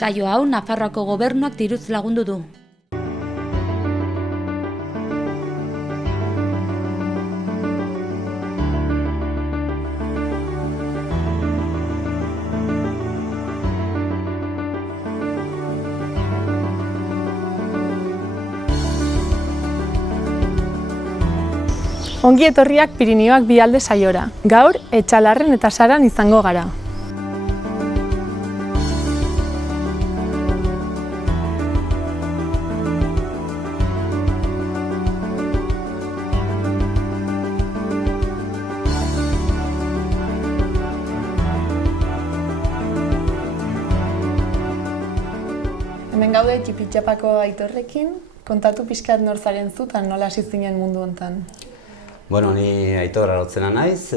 Saio hau Nafarroako gobernuak diruz lagundu du. Ongi etorriak Pirinioak Bialde saiora. Gaur, Etxalarren eta Saran izango gara. Hemen gaude Txipitxapako Aitorrekin, kontatu pixkat nor zaren zu eta nola hasi zinen mundu hontan. Bueno, ni Aitor Arautzena naiz,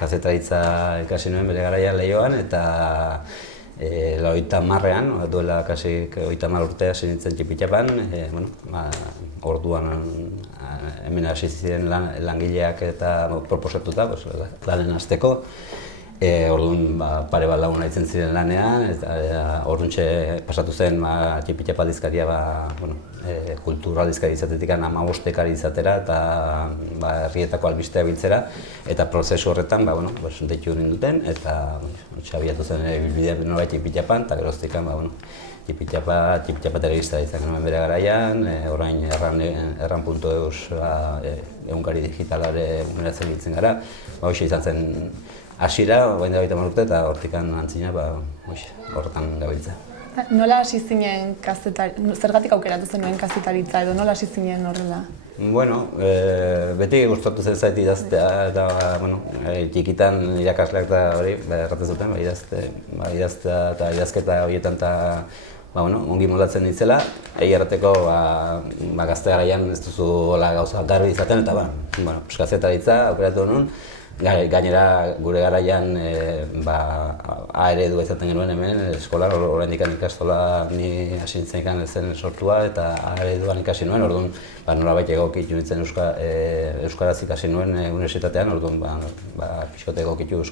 kazetaritza ikasi nuen bere garaian Leioan eta 30ean, duela kasi 30 urte hasi nintzen Txipitxapan, orduan hemen hasi ziren langileak eta proposatuta, lanen hasteko. Orduan pare bat lagun haitzen ziren lanean, eta orduntxe pasatu zen Txipitxapa aldizkaria kultura aldizkari izatetik 15 kari izatera eta herrietako albistea biltzera, eta prozesu horretan deitu ninduten eta abiatu zen bilbidea norbait Txipitxapan, eta geroztik Txipitxapa telebista izan genuen bere garaian, orain erran.eus egunkari digitalare uneratzen biltzen gara, hoxe izan zen hasiera, baina 30 urte eta hortikan antzina horretan gabiltza. Nola hasi zinen zergatik aukeratu zenuen kazetaritza edo nola hasi zinen horrela? Bueno, beti gustatu zen zait idaztea eta txikitan irakasleak eta hori erraten zuten, idaztea eta idazketa horietan eta ongi moldatzen nintzela, errateko gazte garaian ez duzu gauza garbi izaten eta kazetaritza aukeratu nuen. Gainera, gure garaian A eredua izaten genuen hemen, eskolan, oraindik ikastola ni hasi nintzen zen sortua eta A ereduan ikasi nuen, orduan nolabait egokitu nintzen euskaraz ikasi nuen unibertsitatean, orduan pixkote egokitu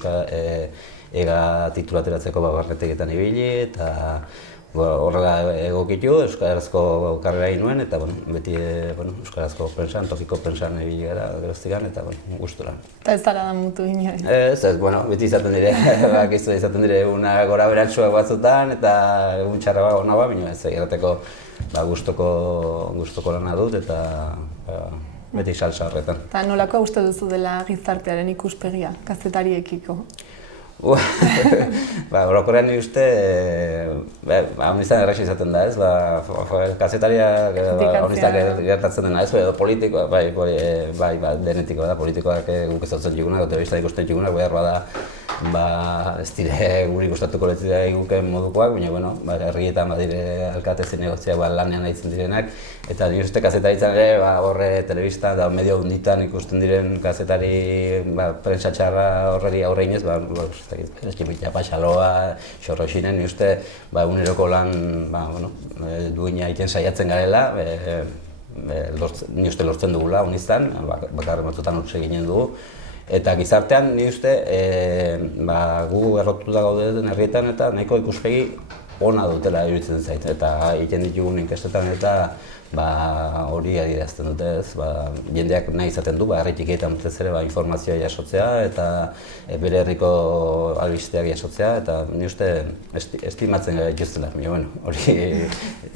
ega titulateratzeko barnetegetan ibili eta horrela egokitu, euskarazko karrera egin nuen eta beti euskarazko prensan, tokiko prensan ibili gara geroztikan eta gustura. Eta ez zara da mutu inoiz? Ez, beti izaten dire una gora beratsuak batzutan eta egun txarra ona baina ez errateko gustoko lana dut eta beti salsa horretan. Eta nolakoa uste duzu dela gizartearen ikuspegia, kazetariekiko? Orokorrean ni uste, honizan erraxa izaten da ez, kazetaria honizan gertatzen dena ez, edo politikoa, denetiko da, politikoak guk ezatzen digunak, telebista ikusten digunak, behar bada ez dire guri gustatuko letzea iguken modukoak, baina herrietan badire alkate zinegotziak lanean nahitzen direnak, eta ni uste kazetaritzan ere horre telebista eta medio hunditan ikusten diren kazetari prensa txarra horreri aurre inez, Txipitxapa, Xaloa, Xorroxinen, ni uste uneroko lan duina egiten saiatzen garela, ni uste lortzen dugula honiztan, bakarren batzutan utxe ginen dugu. Eta gizartean ni uste gu errotuta gaudeten herrietan eta nahiko ikuspegi ona dutela iruditzen zait. Eta egiten ditugun inkestetan eta hori adierazten dute ez, jendeak nahi izaten du, herri txikietan batez ere informazioa jasotzea eta bere herriko albisteak jasotzea eta ni uste estimatzen gara dituztela, hori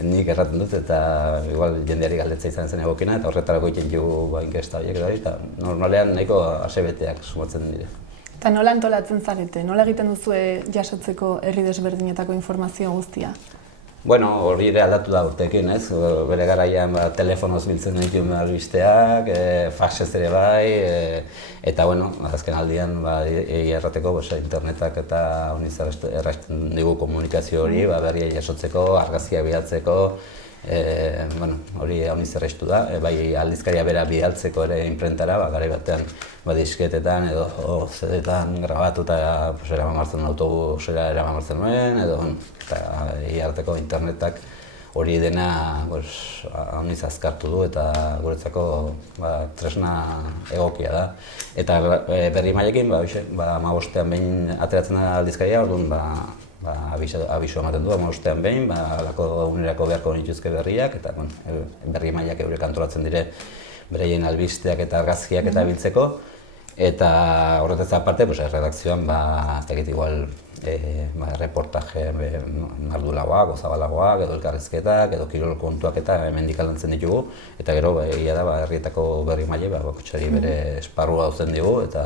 nik erraten dut eta igual jendeari galdetzea izan zen egokina eta horretarako egiten dugu inkesta horiek eta normalean nahiko asebeteak sumatzen dira. Eta nola antolatzen zarete? Nola egiten duzue jasotzeko herri desberdinetako informazio guztia? Hori ere aldatu da urteekin, ez? Bere garaian telefonoz biltzen dituen albisteak, faxez ere bai, eta azken aldian errateko internetak eta honizar errasten digu komunikazio hori, berria jasotzeko, argazkiak bidaltzeko, hori honizar errastu da, bai aldizkaria bera bidaltzeko ere imprentara, garai batean disketetan edo zedetan grabatu eta eraman martzen autobusera eraman martzen nuen, edo harteko internetak hori dena honiz azkartu du eta guretzako tresna egokia da. Eta berri mailekin, 15ean behin ateratzen da aldizkaria, orduan abiso ematen du, amabostean behin, alako unerako beharko nituzke berriak, eta berri mailak eurek antolatzen dire bereien albisteak eta argazkiak eta biltzeko. Eta horretaz aparte, redakzioan egit igual reportaje mardulagoak, gozabalagoak, edo elkarrizketak, edo kirol kontuak eta hemendik lantzen ditugu. Eta gero, egia da, herrietako berri maile, bakotxari bere esparrua hauzen digu, eta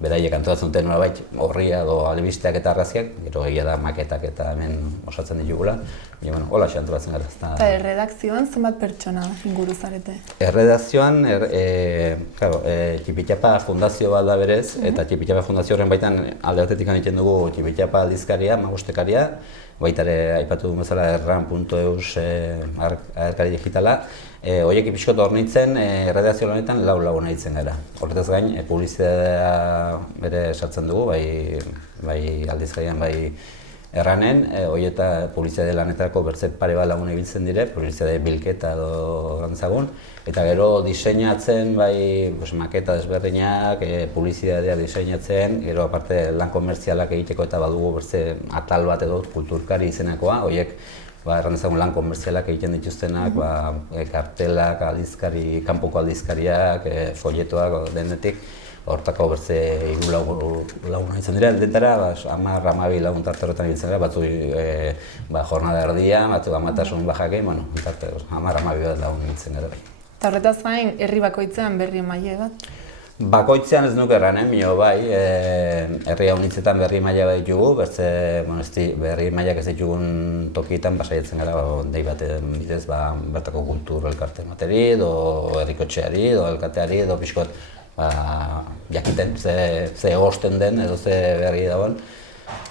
beraiek antolatzen duten nolabait horria edo albisteak eta argazkiak, gero egia da maketak eta hemen osatzen ditugula. Baina, holaxe antolatzen gara. Eta erredakzioan zenbat pertsona inguru zarete? Erredakzioan, Txipitxapa fundazio bat da berez, eta Txipitxapa fundazio horren baitan alde batetik egiten dugu Txipitxapa aldizkaria, magostekaria, baita ere aipatu duen bezala erran.eus agerkari digitala. Horiek ipixkot hornitzen, erredakzio honetan lau laguna ditzen gara. Horretaz gain, publizitatea bere sartzen dugu, bai aldizkarian, bai erranen, horieta publizitate lanetarako bertze pare bat lagun ibiltzen dire, publizitate bilketa edo gantzagun, eta gero diseinatzen, bai maketa desberdinak, publizitatea diseinatzen, gero aparte lan komertzialak egiteko eta badugu bertze atal bat edo kulturkari izenakoa, horiek erran dezagun lan komertzialak egiten dituztenak, kartelak, aldizkari, kanpoko aldizkariak, folletoak denetik, hortako bertze hiru lagun izan dira, dentara 10-12 lagun tarterotan ibiltzen dira, batzuk jornada erdia, batzuk amatasun bajake, 10-12 lagun ibiltzen dira. Eta horretaz gain, herri bakoitzean berri maile bat? Bakoitzean ez nuke erran, mio bai, herri haunitzetan berri maila bat ditugu, berri mailak ez ditugun tokietan basaiatzen gara, dei baten bidez, bertako kultur elkarte materi, edo herrikotxeari, edo elkateari, edo pixkot jakiten ze egosten den edo ze berri dagoen.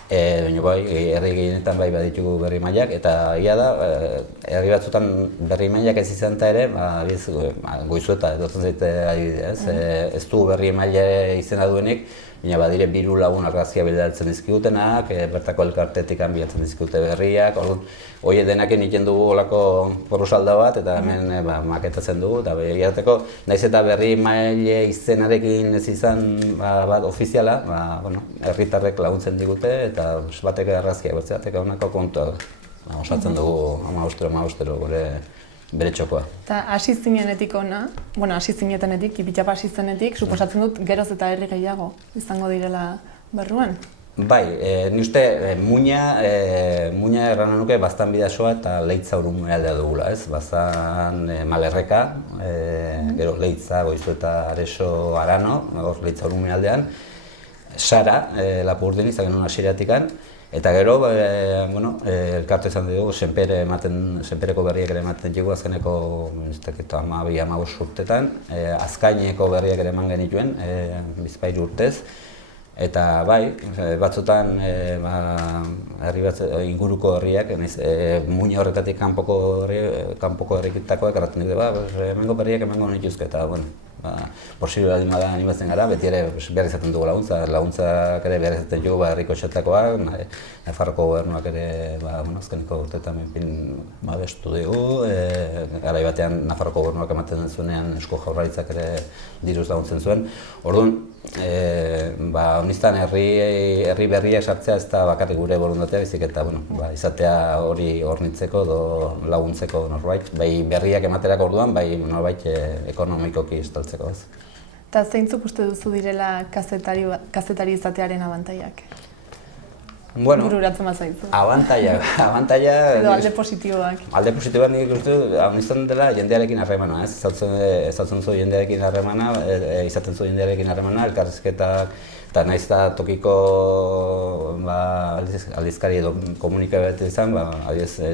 Baina bai, herri gehienetan bai baditugu berri mailak, eta ia da, herri batzutan berri mailak ez izan eta ere, goizueta edotzen zaite adibidez, ez du berri maila izena duenik, baina badire 2 lagun argazkia bidaltzen dizkigutenak, bertako elkartetik bilatzen dizkigute berriak, orduan, horiek denak egiten dugu olako porrusalda bat, eta hemen maketatzen dugu, eta egiateko, naiz eta berri maile izenarekin ez izan bat ofiziala, herritarrek laguntzen digute, eta batek argazkiak bertzeatek honako kontua osatzen dugu 15 gure bere txokoa. Eta hasi zinenetik ona, hasi zinetenetik, Txipitxapa hasi zenetik, suposatzen dut geroz eta herri gehiago izango direla barruan? Bai, ni uste muina erran nuke baztan bidasoa eta Leitza Urumea dugula, ez? Baztan Malerreka, gero Leitza, Goizueta, Areso, Arano, hor Leitza Urumea aldean, Sara, Lapurdin izan genuen hasieratik, eta gero, elkarte izan dugu, Senpereko berriak ere ematen dugu azkeneko 12-15 urtetan, Azkaineko berriak ere eman genituen, 2 urtez. Eta bai, batzutan inguruko herriak, muina horretatik kanpoko herriketakoak erraten dute, hemengo berriak emango nituzke, eta posible baldin bada animatzen gara, beti ere behar izaten dugu laguntzak ere behar izaten dugu herriko txatakoak, Nafarroko gobernuak ere azkeneko urteetan babestu dugu, garai batean Nafarroko gobernuak ematen zuenean Eusko Jaurlaritzak ere diruz laguntzen zuen. Orduan, honistan herri berriak sartzea ez da bakarrik gure borondatea, baizik eta izatea hori hornitzeko edo laguntzeko norbait, bai berriak ematerako orduan, bai norbait ekonomikoki estaltzeko. Eta zeintzuk uste duzu direla kazetari izatearen abantaiak? Bururatzen bazaitu. Abantaia... Edo alde positiboak. Alde positiboak nik uste izan dela jendearekin harremana, ez? Ezatzen zu jendearekin harremana, izaten zu jendearekin harremana, elkarrizketak, eta nahiz eta tokiko aldizkari edo komunikabete izan,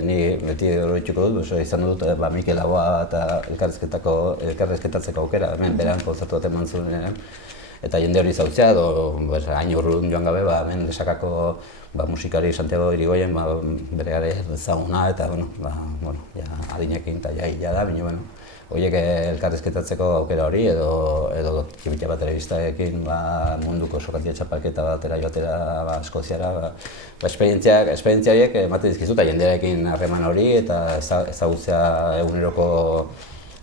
ni beti horretxuko dut, izan dut Mikel Laboa eta elkarrizketatzeko aukera, hemen beran konzertu bat eman zuen, eta jende hori zautzea, edo hain urrun joan gabe, hemen lesakako musikari Santiago Irigoyen bere gare ezaguna, eta adinekin eta jaila da, baina horiek elkarrizketatzeko aukera hori, edo Txipitxapa telebistaekin munduko sokatia txapelketa batera joatera Eskoziara, esperientzia horiek ematen dizkizu, eta jendearekin harreman hori, eta ezagutzea eguneroko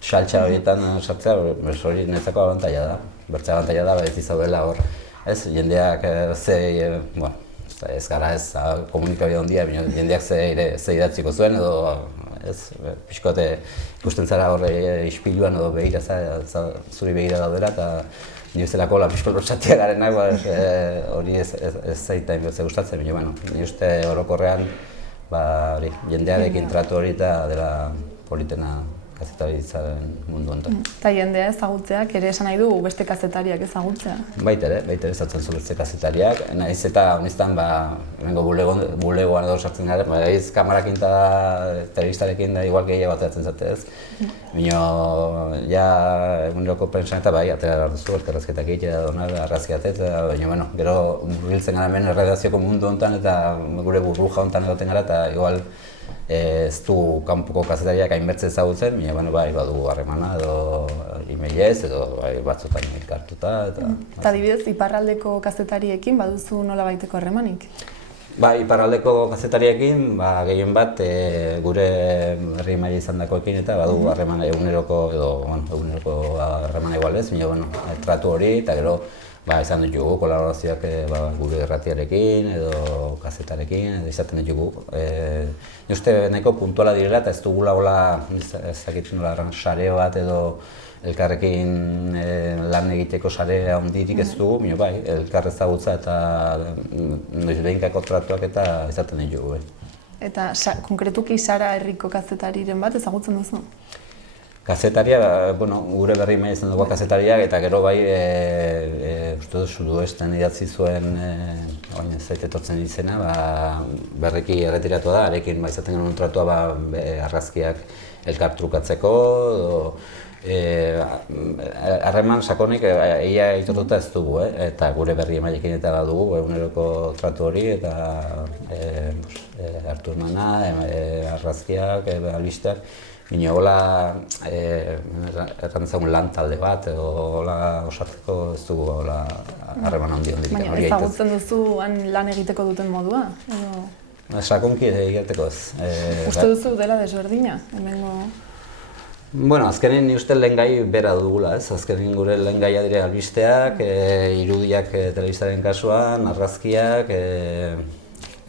saltsa horietan sartzea, hori niretzako abantaila da. Bertze abantaila da, ez izaudela hor, jendeak ez gara ez komunikabide handia, jendeak ze idatziko zuen edo ez, pixkote ikusten zara horre ispiluan edo behira zuri behira daudera eta ni bezalako pixko lotxatia garenak hori ez zaita inbetze gustatzen, baina bueno, ni uste orokorrean jendearekin tratu hori eta dela politena kazetaritzaren mundu honetan. Eta jendea ezagutzeak ere esan nahi du beste kazetariak ezagutzea? Baita ere ezagutzen zu beste kazetariak, nahiz eta honestan hemengo bulegoan edo sartzen gara, nahiz kamarakin eta telebistarekin da igual gehiago ateratzen zate ez. Baina, ja, eguneroko prensan eta atera behar duzu, elkarrazketak egitea da arrazkiatet, baina, bueno, gero murgiltzen gara hemen erredazioko mundu honetan eta gure burbuja honetan egoten gara eta igual ez du kanpoko kazetariak hainbertze ezagutzen, baina badu harremana edo e-mailez edo batzutan elkartuta. Eta adibidez, iparraldeko kazetariekin baduzu nola baiteko harremanik? Iparraldeko kazetariekin gehien bat gure herri maila izan dakoekin eta badu harremana eguneroko harremana igualez, baina tratu hori eta gero izan ditugu kolaborazioak gure erratiarekin edo kazetarekin edo izaten ditugu. Ni uste nahiko puntuala direla eta ez dugula ezakitzen nola sare bat edo elkarrekin lan egiteko sare handirik ez dugu, baina elkar ezagutza eta noizbehinkako tratuak eta izaten ditugu. Eta konkretuki Sara herriko kazetariren bat ezagutzen duzu? Kazetaria, gure berri maila izan dugu kazetariak eta gero uste dut Sudoesten idatzi zuen, baina ez zait etortzen izena, berriki erretiratua da, arekin izaten genuen tratua argazkiak elkar trukatzeko, harreman sakonik ia itotuta ez dugu, eta gure berri emailekin eta badugu eguneroko tratu hori eta hartu emana, argazkiak, albisteak. Baina hola errantzagun lan talde bat edo hola osatzeko ez dugu hola harreman handi hondirik. Baina ezagutzen duzu lan egiteko duten modua? Sakonki egiteko ez. Uste duzu dela desberdina? Azkenean ni uste lehengai bera dugula ez. Azkenean gure lehengaia dire albisteak, irudiak telebistaren kasuan, argazkiak,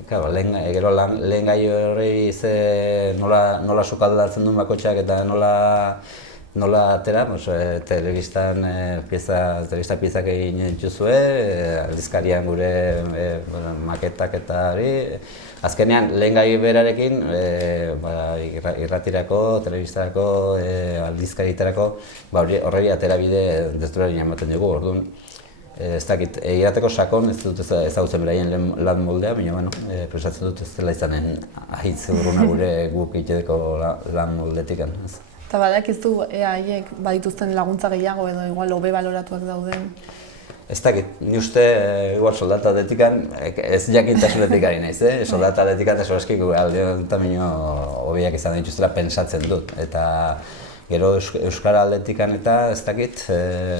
gero lehen gai horri nola sukaldatzen duen bakotxak eta nola atera, telebistan piezak egin dituzue, aldizkarian gure maketak eta hori. Azkenean, lehen gai berarekin, irratirako, telebistarako, aldizkarietarako, horrei atera bide desberdina ematen dugu, orduan. Ez dakit, irateko sakon ez dut ezagutzen beraien lan moldea, baina pensatzen dut ez dela izanen ahitz urruna gure guk egiteko lan moldetik. Eta badakizu haiek badituzten laguntza gehiago edo igual hobe baloratuak dauden? Ez dakit, ni uste igual soldata atletikan ez jakintasunetik ari naiz, soldata atletikan eta soraskik alde honetan hobiak izan dituztela pentsatzen dut. Gero Euskara aldetikan eta ez dakit,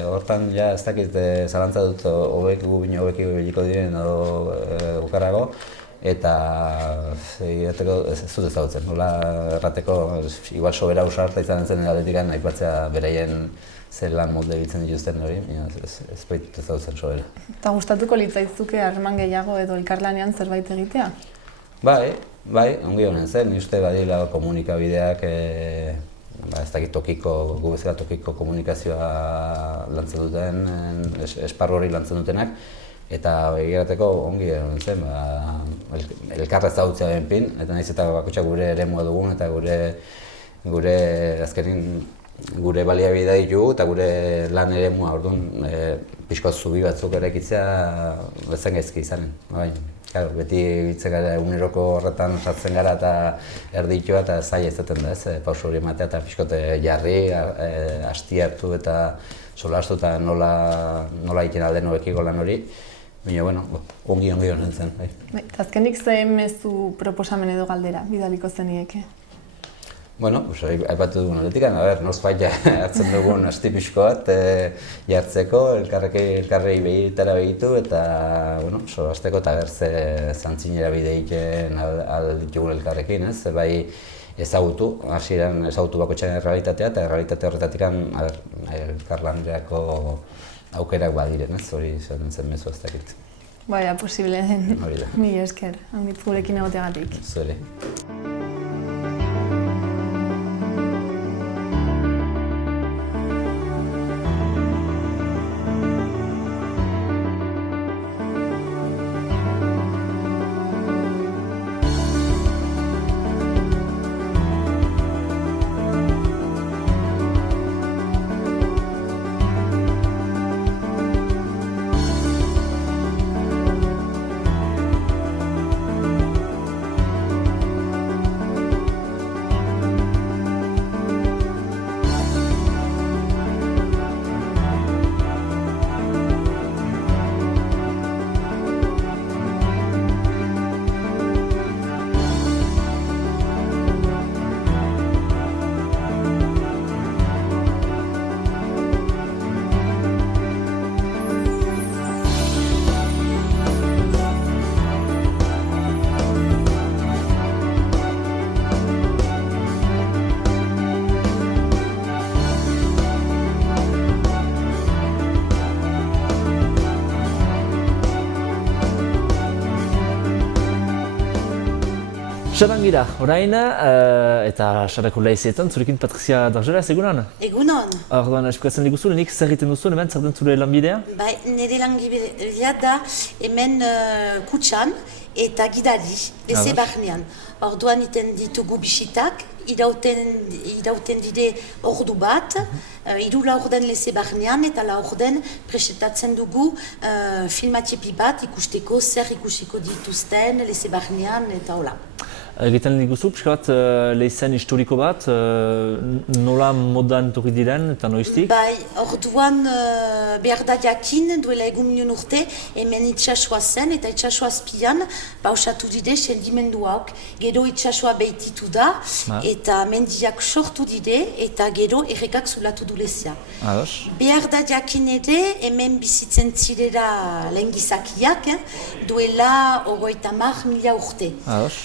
hortan ja ez dakit zalantza dut hobeki biliko diren edo okarrago eta ez dut ezagutzen, nola errateko igual sobera usarta izan zen aldetikan aipatzea beraien zer lan molde bitzen dituzten hori, ez baitut ezagutzen sobera. Eta gustatuko litzaizuke harreman gehiago edo elkarlanean zerbait egitea? Bai, ongi honen zen, ni uste badira komunikabideak ez dakit gu bezala tokiko komunikazioa lantzen duten, esparru hori lantzen dutenak, eta egirateko ongi egon zen, elkarra ezagutzea benpin, eta nahiz eta bakotxak gure eremua dugun, eta gure azkenin gure baliabidea ditugu eta gure lan eremua, orduan pixko zubi batzuk eraikitzea bezen gaizki izanen. Beti bitzen gara eguneroko horretan sartzen gara eta erditioa eta zaila izaten da ez, pauso hori ematea eta pixkote jarri, asti hartu eta solastu eta nola egiten alde nobekiko lan hori. Baina, ongi honen zen. Azkenik zein mezu proposamen edo galdera bidaliko zenieke? Aipatu dugun aldetik, noizbait hartzen dugun asti pixko bat jartzeko, elkarrei begietara begitu eta solasteko eta berze zantzinera bide egiten alditugun elkarrekin, ez? Bai ezagutu, hasieran ezagutu bakotxaren errealitatea eta errealitate horretatik elkarlanerako aukerak badiren, ez? Hori zen mezu ez dakit. Baina, posible den. Hori da. Mila esker, handitz gurekin egoteagatik. Zuere. Sarangira, orain, eta sarako laizietan, zurekin Patrizia Dargela, ez egunan? Egunon. Orduan, esplikatzen diguzu, lehenik zer egiten duzu, hemen zer den zure lanbidea? Bai, nire langibidea da hemen kutxan eta gidari, leze barnean. Orduan iten ditugu bisitak, irauten dide ordu bat, hiru laurden leze barnean eta laurden presentatzen dugu filmatiepi bat ikusteko zer ikusiko dituzten leze barnean eta hola. Egiten diguzu, pixka bat lehizen historiko bat, nola modan torri diren eta noiztik? Bai, orduan behar da jakin duela egun milion urte hemen itxasua zen eta itxasua azpian pausatu dide sendimenduak. Gero itxasua behititu da eta mendiak sortu dide eta gero errekak zulatu du lezea. Behar da jakin ere hemen bizitzen zirela lehen gizakiak duela 30.000 urte.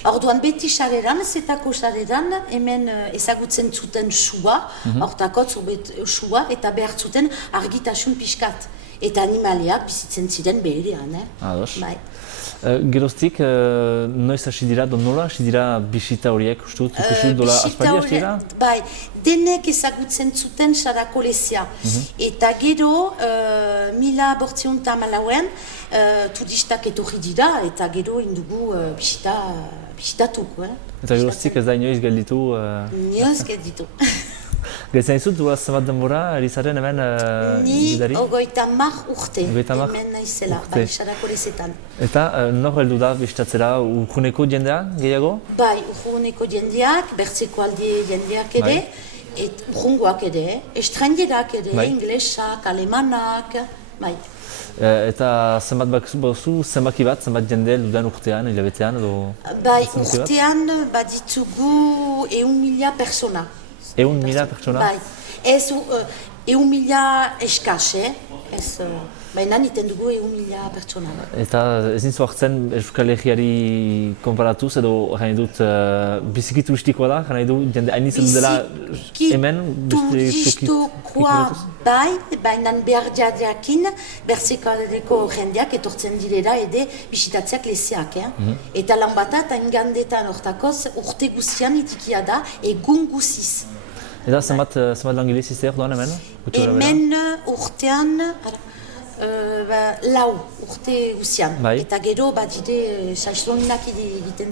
Orduan beti sareran, zetako sareran, hemen ezagutzen zuten sua, hortako sua eta behar zuten argitasun pixkat. Eta animaliak bizitzen ziren beherean. Bai. Geroztik, noiz hasi dira, nola hasi dira bisita horiek, ustut, ikusi dola aspaldi hasi dira? Bai, denek ezagutzen zuten sarako lezea. Eta gero, 1804 turistak etorri dira eta gero indugu bisitatuko. Eta geroztik ez da inoiz gelditu? Inoiz gelditu. Gaitzen izut, duaz zenbat denbora, Elizaren hemen gidari? Ni 30 urte hemen naizela, bai, sarako lezetan. Eta nor heldu da bisitatzera, urruneko jendea gehiago? Bai, urruneko jendeak, bertzeko aldi jendeak ere, urrungoak ere, estrangerak ere, inglesak, alemanak, bai. Eta zenbat bazu, zenbaki bat, zenbat jende dudan urtean, hilabetean edo? Bai, urtean baditugu 1.000 persona. 1.000 pertsona? Bai, ez 1.000 eskaz, baina niten dugu 1.000 pertsona. Eta ezin zu hartzen Euskal Herriari konparatuz edo jane dut biziki turistikoa da, jane dut jende hain izan dela hemen? Turistikoa bai, baina behar jadeakin berzeko jendeak etortzen direla ede bisitatzeak lezeak. Eta lan batat hain gandetan hortakoz urte guzian itikia da egun guziz. Eta zenbat langile zizte orduan hemen? Hemen urtean, lau urte guzian. Eta gero badide saizlonak egiten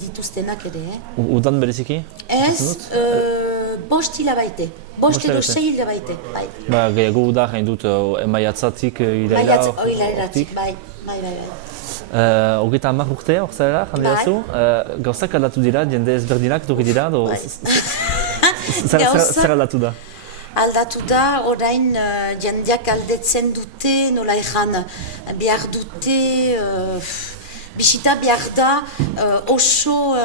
dituztenak ere. Udan bereziki? Ez, bost hilabaite. Bost edo 6 hilabaite, bai. Gehiago uda jain dut maiatzatik iraila hortik? Bai. Hogeita 10 urte hor zarela, jande dazu. Gauzak aldatu dira, jende ezberdinak duri dira, zer aldatu da? Aldatu da, orain jendeak aldetzen dute, nola ezan behar dute, bisita behar da oso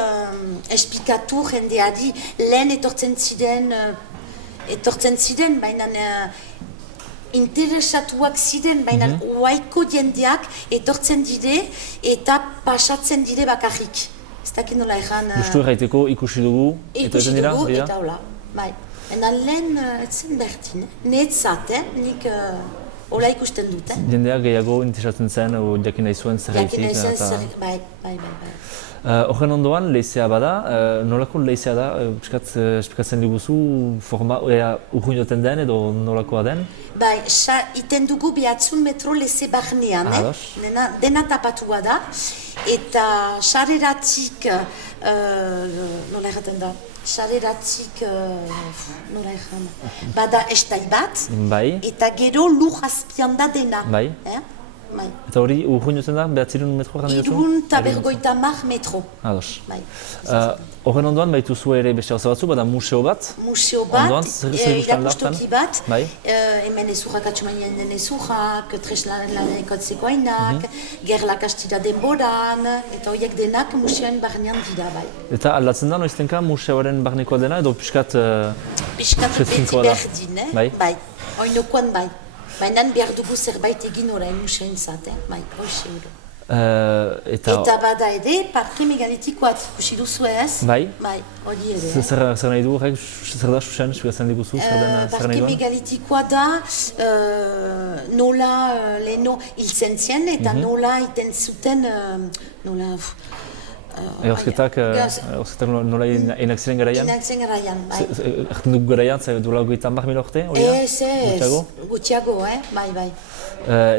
esplikatu jendeari lehen etortzen ziren, baina interesatuak ziren, baina oaiko jendeak etortzen dire eta pasatzen dire bakarrik. Ez dakit nola ezan... Justu erraiteko ikusi dugu, eta hola, bai. Eta lehen etzen berdin, netzat, nik Hola ikusten dut, Jendeak gehiago interesatzen zen, jakin nahi zuen zergaitik. Jakin nahi zen, bai. Horren ondoan, lehizea bada, nolako lehizea da, esplikatzen diguzu, forma, urruin joten den edo nolakoa den? Bai, iten dugu 200 metro leze barnean, dena tapatua da, eta sareratik, nola erraten da, nola erran, bada estai bat, eta gero lur azpian da dena. Bai. Eta hori urruin joten da, 200 metro gana jotzen? 250 metro. Ados. Horren ondoan, baituzu ere beste gauza batzu, bada museo bat? Museo bat, irakustoki bat, hemen ezurrak atxumainen den ezurrak, treslaneko atzekoainak, gerlak astira denboran, eta horiek denak museoen barnean dira, bai. Eta aldatzen da, noiztenka museoaren barnekoa dena, edo piskat beti berdin, bai, oinokoan bai. Baina behar dugu zerbait egin orain museoentzat, bai, hoxe euro. Eta bada ere, parke megalitikoat, kusi duzu ez? Bai? Bai, hori ere. Zer nahi du horrek, zer da susen, esplikatzen diguzu, zer nahi duan? Parke megalitikoa da, nola leheno hiltzen zien, eta nola iten zuten, nola... Egorzketak nola enak ziren garaian? Enak ziren garaian, bai. Erten dugu garaian, duela 50.000 urte, hori da? Ez, gutxiago, bai.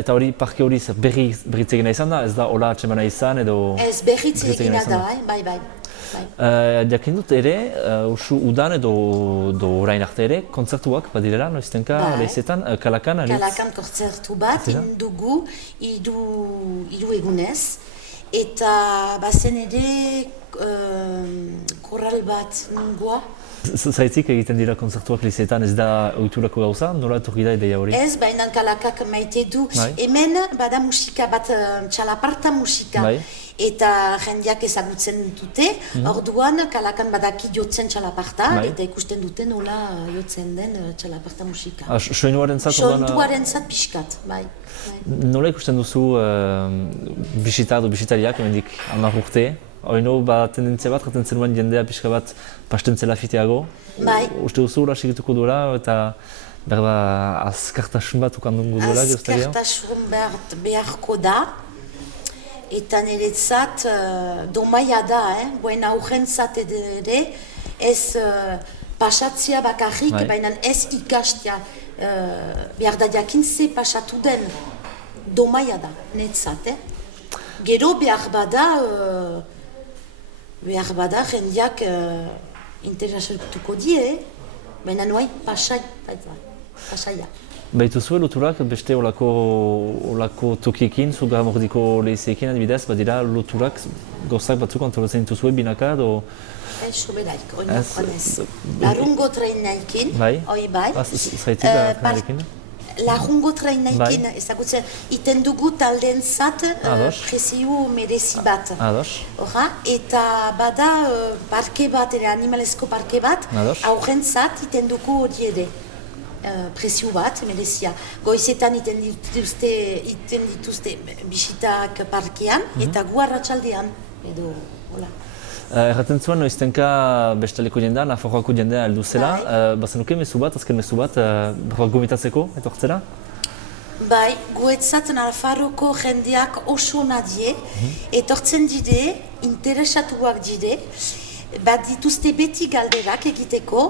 Eta hori, parke hori berritze egina izan da? Ez da hola atxemana izan edo... Ez, berritze egina da, bai. Jakin dut ere, usu udan edo orain arte ere, kontzertuak badirela, noiztenka, lehizetan, Kalakan, alitz? Kalakan kontzertu bat, indugu, hiru egunez. Eta bazen ere korral bat nungoa. Zaitik egiten dira kontzertuak lizeetan, ez da ohiturako gauza? Nola etorri da ideia hori? Ez, baina Kalakak maite du. Hemen bada musika bat, txalaparta musika. Eta jendeak ezagutzen dute. Orduan Kalakan badaki jotzen txalaparta, eta ikusten dute nola jotzen den txalaparta musika. Soinuaren zat? Soinuaren zat pixkat, bai. Nola ikusten duzu bisitariak, hemendik 10 urte? Oino tendentzia bat, jaten zenuen jendea pixka bat pasten zela fiteago. Bai. Uste duzu hura segituko duela eta berba azkartasun bat ukandungo duela? Azkartasun beharko da. Eta niretzat domaia da, buen aurrentzat ere, ez pasatzea bakarrik, baina ez ikastea. Behar da jakin ze pasatu den domaia da, netzat. Gero behar bada jendeak interesatuko die, baina noai pasaia. Baituzu loturak beste olako tokiekin, zugar mordiko lehizeekin adibidez, badira loturak gauzak batzuk antolatzen dituzue binaka edo... Soberaik, oinokoan ez. Larungo treinaikin, hoi bai. Zaitik treinarekin? Larungo treinaikin, ezagutzen, iten dugu taldeen zat prezio merezi bat. Eta bada parke bat, animalesko parke bat, aurren zat iten dugu hori ere. Prezio bat, merezia. Goizetan iten dituzte bisitak parkean, eta gu arratsaldean edo, hola. Erraten zuen, noiztenka bestaleko jendea, Nafarroako jendea heldu zela. Bazenuke mezu bat, azken mezu bat, gomitatzeko, etortzera? Bai, guetzat Nafarroako jendeak oso nadie, etortzen dide, interesatuak dide, bat dituzte beti galderak egiteko,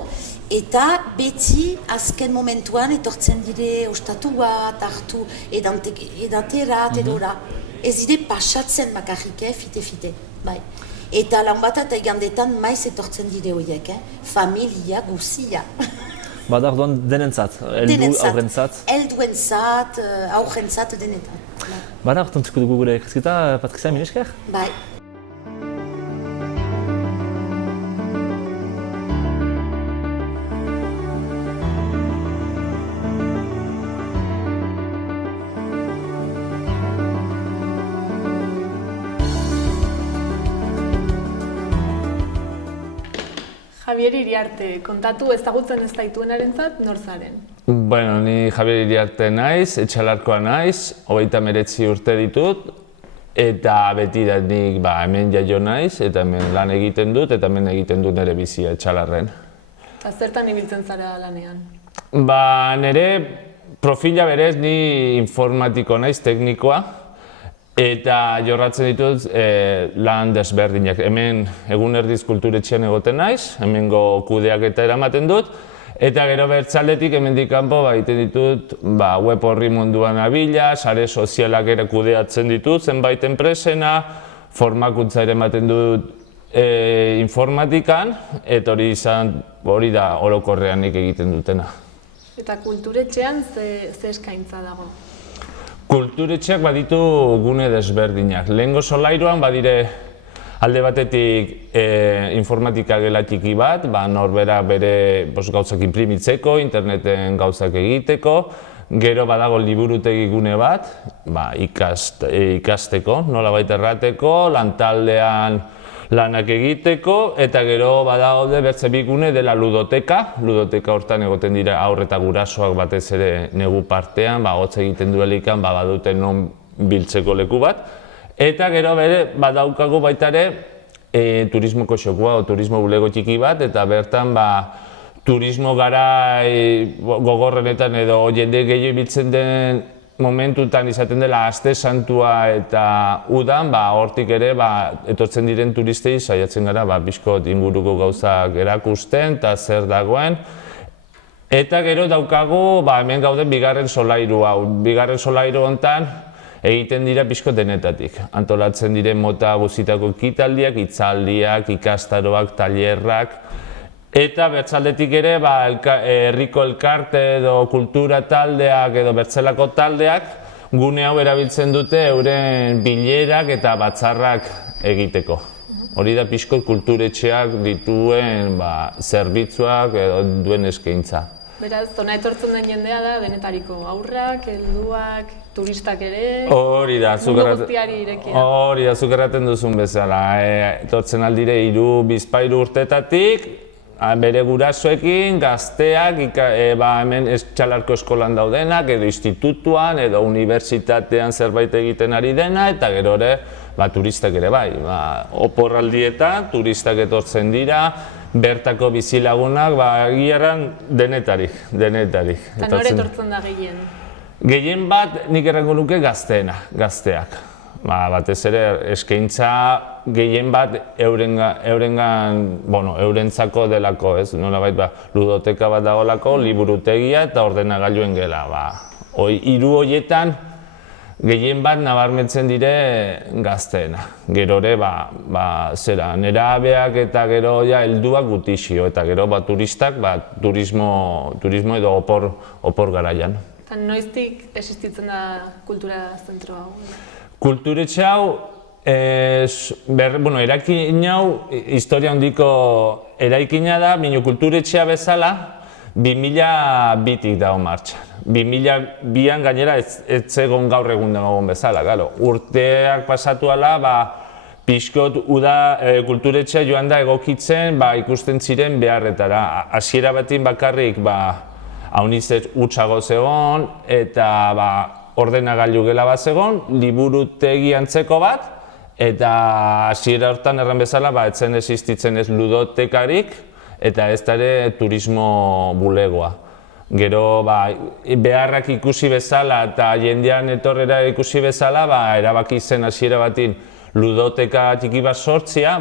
eta beti azken momentuan etortzen dide ostatu bat, hartu edaterat edora. Ez dide pasatzen bakarrik, fite, bai. Eta lan bat eta igandetan maiz etortzen dide horiek, familia guzia. Bada orduan denentzat, aurrentzat? Helduentzat, aurrentzat denetan. Bada orduan txuko dugu gure ikasketa, Patricia, mil esker? Bai. Javier Iriarte, kontatu ezagutzen ez daituenarentzat nor zaren? Bueno, ni Javier Iriarte naiz, Etxalarkoa naiz, 39 urte ditut, eta betidanik hemen jaio naiz, eta hemen lan egiten dut, eta hemen egiten dut nire bizia Etxalarren. Eta zertan ibiltzen zara lanean? Nire Profila berez, ni informatiko naiz, teknikoa, eta jorratzen ditut lan desberdinak. Hemen egun erdiz kulturetxean egoten naiz, hemengo kudeaketa eramaten dut, eta gero bertzaldetik hemendik kanpo egiten ditut web horri munduan abila, sare sozialak ere kudeatzen ditut, zenbait enpresena, formakuntza ere ematen dut informatikan, eta hori da orokorrean nik egiten dutena. Eta kulturetxean ze eskaintza dago? Kulturetxeak baditu gune desberdinak. Lehengo solairuan badire alde batetik informatika gela txiki bat, norbera bere gauzak inprimitzeko, interneten gauzak egiteko, gero badago liburutegi gune bat, ikasteko, nolabait errateko, lantaldean lanak egiteko, eta gero badaude bertze bi gune dela ludoteka. Ludoteka hortan egoten dira haur eta gurasoak batez ere negu partean, hotz egiten duelikan badute non biltzeko leku bat. Eta gero badaukagu baita ere turismoko xokua, turismo bulego txiki bat, eta bertan turismo garai gogorrenetan edo jende gehiago ibiltzen den momentutan izaten dela aste santua eta udan, hortik ere etortzen diren turistei saiatzen gara bizkot inguruko gauzak erakusten eta zer dagoen. Eta gero daukagu hemen gauden bigarren solairu hau. Bigarren solairu hontan egiten dira bizkot denetatik. Antolatzen diren mota guztietako ekitaldiak, hitzaldiak, ikastaroak, tailerrak. Eta bertzaldetik ere herriko elkarte edo kultura taldeak edo bertzelako taldeak gune hau erabiltzen dute euren bilerak eta batzarrak egiteko. Hori da pixko kulturetxeak dituen zerbitzuak edo duen eskaintza. Beraz, hona etortzen den jendea da denetariko aurrak, helduak, turistak ere, mundu guztiari irekia. Hori da, zuk erraten duzun bezala. Etortzen aldire 3-4 urtetatik, bere gurasoekin, gazteak, hemen Etxalarko eskolan daudenak, edo institutuan, edo unibertsitatean zerbait egiten ari dena, eta gero ere, turistak ere bai. Oporraldietan, turistak etortzen dira, bertako bizilagunak, egiaran denetarik. Eta nore etortzen da gehien? Gehien bat, nik errango nuke gazteak. Batez ere, eskaintza gehien bat eurentzako delako, ez? Nolabait, ludoteka bat dagoelako, liburutegia eta ordenagailuen gela. Hiru horietan, gehien bat nabarmentzen dire gazteena. Gero ere, nerabeak eta gero helduak gutixio, eta gero turistak, turismo edo opor garaian. Eta noiztik existitzen da kultura zentro hau? Kulturetxe hau, eraikin hau, historia handiko eraikina da, baina kulturetxea bezala 2002tik dago martxan. 2002an gainera ez zegoen gaur egun dagoen bezala. Urteak pasatu ala, pixkot kulturetxea joan da egokitzen ikusten ziren beharretara. Hasiera batin bakarrik haunizet utxago zegoen eta ordenagailu gela bat zegoen, liburutegi antzeko bat, eta hasiera hortan erran bezala etzen existitzen ez ludotekarik eta ez ere turismo bulegoa. Gero beharrak ikusi bezala eta jendean etorrera ikusi bezala erabaki zen hasiera batin ludoteka txiki bat sortzia,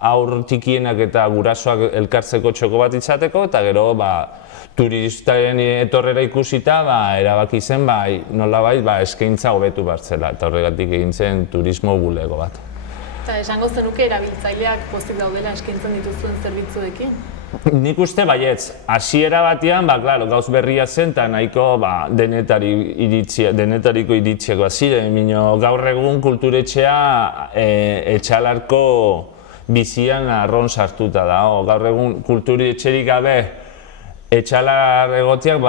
haur txikienak eta gurasoak elkartzeko txoko bat izateko, eta gero turistaren etorrera ikusita erabaki zen nolabait eskaintza hobetu bartzela, eta horregatik egin zen turismo bulego bat. Eta esango zenuke erabiltzaileak pozik daudela eskaintzen dituzuen zerbitzuekin? Nik uste baietz, hasiera batean, gauz berria zen eta nahiko denetariko iritziak ziren. Gaur egun kulturetxea Etxalarko bizian arron sartuta da. Gaur egun kulturetxerik gabe Etxalar egotiak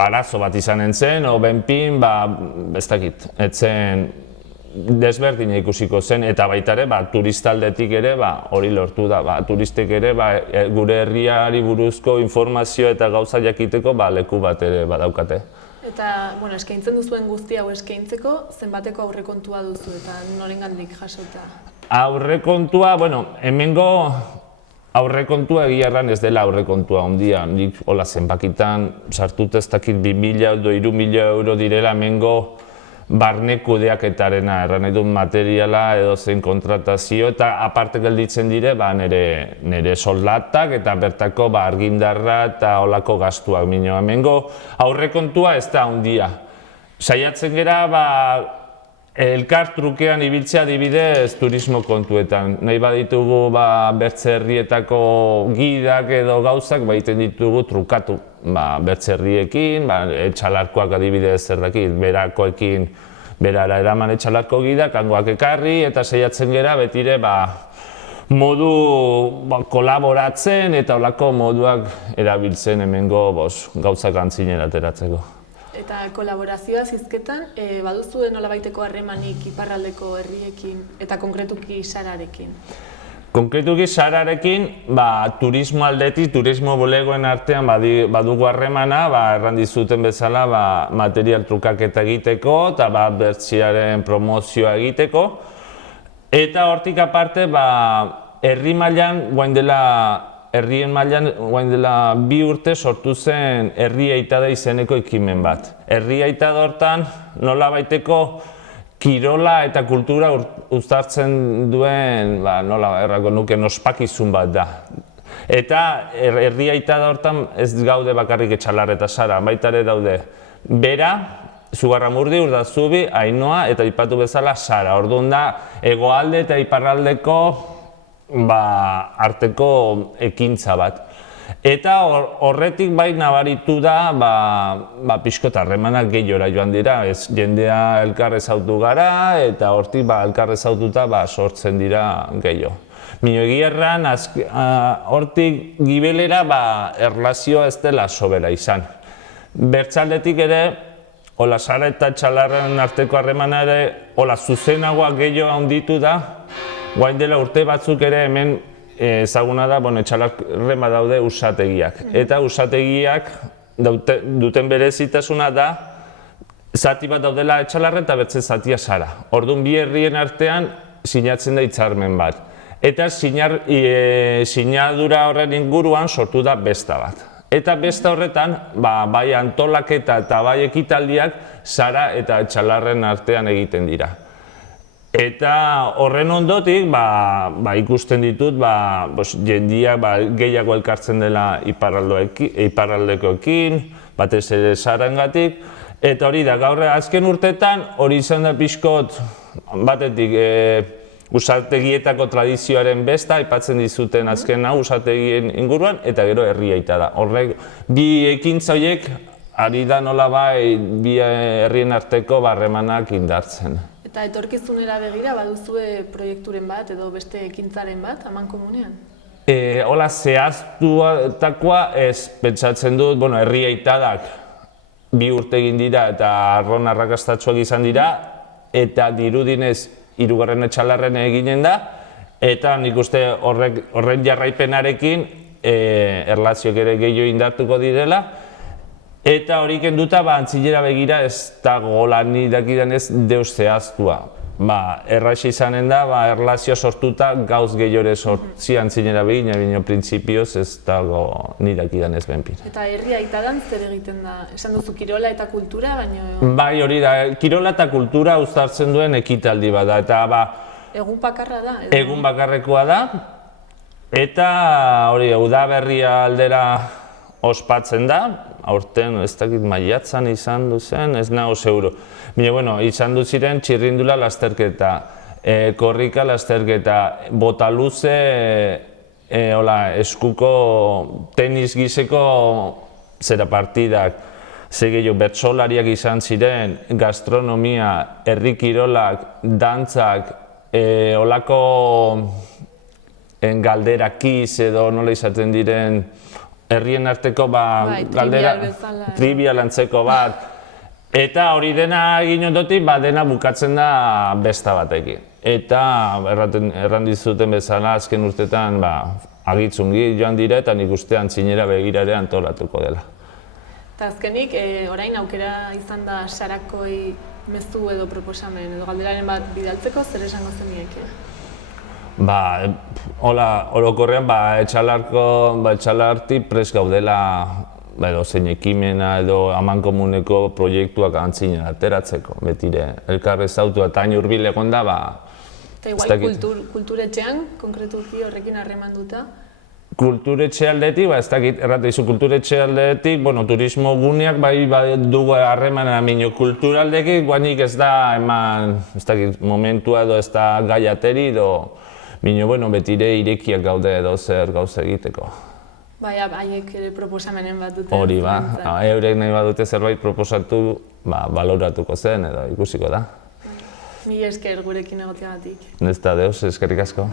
arazo bat izanen zen, o benpin, ez dakit, etzen desberdina ikusiko zen, eta baita ere, turistaldetik ere hori lortu da. Turistek ere gure herriari buruzko informazio eta gauza jakiteko leku bat ere badaukate. Eta, eskaintzen duzuen guzti hau eskaintzeko, zenbateko aurrekontua duzu eta norengandik jasota? Aurrekontua, hemengo aurrekontua egia erran ez dela aurrekontua handia. Nik hola zenbakitan sartuta ez dakit 2.000 edo 3.000 euro direla hemengo barne kudeaketarena, erran nahi dut materiala edo zein kontratazio, eta aparte gelditzen dire nire soldatak eta bertako argindarra eta olako gastuak. Hemengo aurrekontua ez da handia. Saiatzen gera elkar trukean ibiltzea adibidez turismo kontuetan. Nahi baditugu bertze herrietako gidak edo gauzak egiten ditugu trukatu. Bertze herriekin, etxalarkoak adibidez zer dakit, berakoekin berara eraman etxalarko gidak, hangoak ekarri eta saiatzen gera betire modu kolaboratzen eta olako moduak erabiltzen hemengo gauzak antzinera ateratzeko. Eta kolaborazioa zizketan, baduzue nolabaiteko harremanik iparraldeko herriekin eta konkretuki Sararekin? Konkretuki Sararekin, turismo aldetik, turismo bulegoen artean badugu harremana, erran dizuten bezala material trukaketa egiteko eta bertsiaren promozioa egiteko. Eta hortik aparte, herri mailan, herrien mailan, guain dela 2 urte sortu zen Herri Aitada izeneko ekimen bat. Herri Aitada hortan nolabaiteko kirola eta kultura uztartzen duen, nola errako nuke, ospakizun bat da. Eta Herri Aitada hortan ez gaude bakarrik Etxalar eta Sara, baita ere daude Bera, Zugarramurdi, Urdazubi, Ainoa eta aipatu bezala Sara. Orduan da, hegoalde eta iparraldeko arteko ekintza bat. Eta horretik nabaritu da pixkot harremanak gehiora joan dira, jendea elkar ezautu gara eta hortik elkar ezaututa sortzen dira gehiago. Egia erran, hortik gibelera erlazioa ez dela sobera izan. Bertzaldetik ere, Sara eta Etxalarren arteko harremana ere zuzenagoa gehiago handitu da. Guain dela urte batzuk ere hemen ezaguna da, Etxalarren badaude usategiak. Eta usategiak duten berezitasuna da, zati bat daudela Etxalarren eta beste zatia Sara. Orduan bi herrien artean sinatzen da hitzarmen bat. Eta sinadura horren inguruan sortu da besta bat. Eta besta horretan, bai antolaketa eta bai ekitaldiak Sara eta Etxalarren artean egiten dira. Eta horren ondotik, ikusten ditut, jendia gehiago elkartzen dela iparraldekoekin, batez ere Sarangatik. Eta hori da, gaur azken urtetan, hori izan da pixkot, batetik usategietako tradizioaren besta, aipatzen dizuten azken hau usategien inguruan, eta gero Herri Aitada. Horrek, bi ekintza horiek, ari da nolabai bi herrien arteko harremanak indartzen. Eta etorkizunera begira, baduzue proiekturen bat edo beste ekintzaren bat, amankomunean? Hola, zehaztuatakoa ez pentsatzen dut, Herri Aitadak 2 urte egin dira eta arron arrakastatsuak izan dira, eta dirudinez 3. Etxalarren eginen da, eta nik uste horren jarraipenarekin erlazioak ere gehiago indartuko direla. Eta hori kenduta, antzilera begira ez dago lan dakidan ez deus zehaztua. Erraix izanen da, erlazioa sortuta gauz gehiore sortzi antzilera begina, baina printzipioz ez dago nidakidan ez benpin. Eta Herri Aitadan zer egiten da? Esan duzu kirola eta kultura, baina... Bai, hori da, kirola eta kultura uztartzen duen ekitaldi bat da, eta egun bakarra da? Egun bakarrekoa da, eta hori, udaberria aldera ospatzen da, aurten ez dakit maiatzan izan duzen, ez nago seguro. Baina, izan duziren txirrindula lasterketa, korrika lasterketa, bota luze, eskuko tenis gizeko zera partidak, gehiago bertsolariak izan ziren, gastronomia, herri kirolak, dantzak, olako galderakiz edo nola izaten diren, herrien arteko trivial antzeko bat. Eta hori dena egin ondotik, dena bukatzen da besta batekin. Eta erran dizuten bezala azken urtetan agitzungi joan dira eta nik uste antzinera begirare antolatuko dela. Eta azkenik, orain aukera izan da Sarakoi mezu edo proposamen edo galderaren bat bidaltzeko, zer esango zenieke? Orokorrean, etxalartik prest gaudela zein ekimena edo amankomuneko proiektuak antzinen ateratzeko, betire elkar ezautu eta hain hurbil egon da, Eta igual kulturetxean, konkretuki horrekin harremanduta? Kulturetxe aldetik, ez dakit, errateizu kulturetxe aldetik, turismo guneak dugu harremana minio kulturaldekin, guanik ez da eman, ez dakit, momentua edo ez da gaiateri edo minio, betire irekiak gaude edo zer gauza egiteko. Haiek ere proposamenen bat dute. Hori eurek nahi badute zerbait proposatu, baloratuko zen edo ikusiko da. Mila esker gurekin egoteagatik. Ez da, deus, eskerrik asko.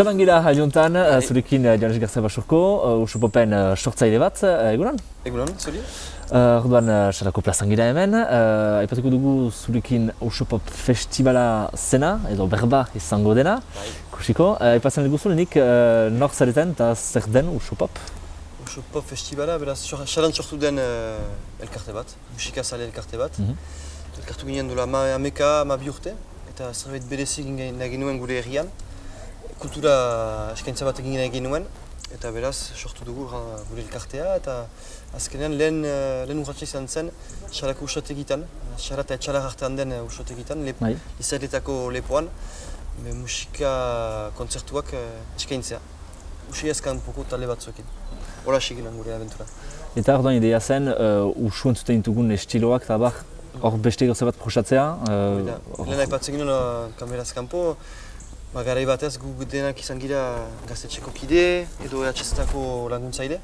Saban gira hailuntan, zurekin Janis Garza Basurko, Usupopen sortzaile bat, egunon? Egunon, zuri? Orduan, Sarako plazan gira hemen, aipatuko dugu zurekin Usupop Festivala zena, edo berba izango dena, kusiko. Aipatzen dugu zulenik, nor zareten eta zer den Usupop? Usupop Festivala, beraz, xaran sortu den elkarte bat, musikazale elkarte bat. Elkartu ginen duela ma bi urte, eta zerbait berezi nahi genuen gure herrian. Kultura eskaintza bat egin nahi genuen, eta beraz sortu dugu gure elkartea, eta azkenean lehen urratxa izan zen Sarako usategitan, Sara eta Etxalar artean den usategitan, izailetako lepoan, musika kontzertuak eskaintzea. Usiaz kanpoko talde batzuekin. Hora ginen gure abentura. Eta orduan idea zen, usu entzuten ditugun estiloak eta hor beste gauza bat prosatzea? Lehen aipatzen ginen kameraz kanpo, garai batez gu denak izan gira gaztetxeko kide edo EHZ-etako laguntzaile.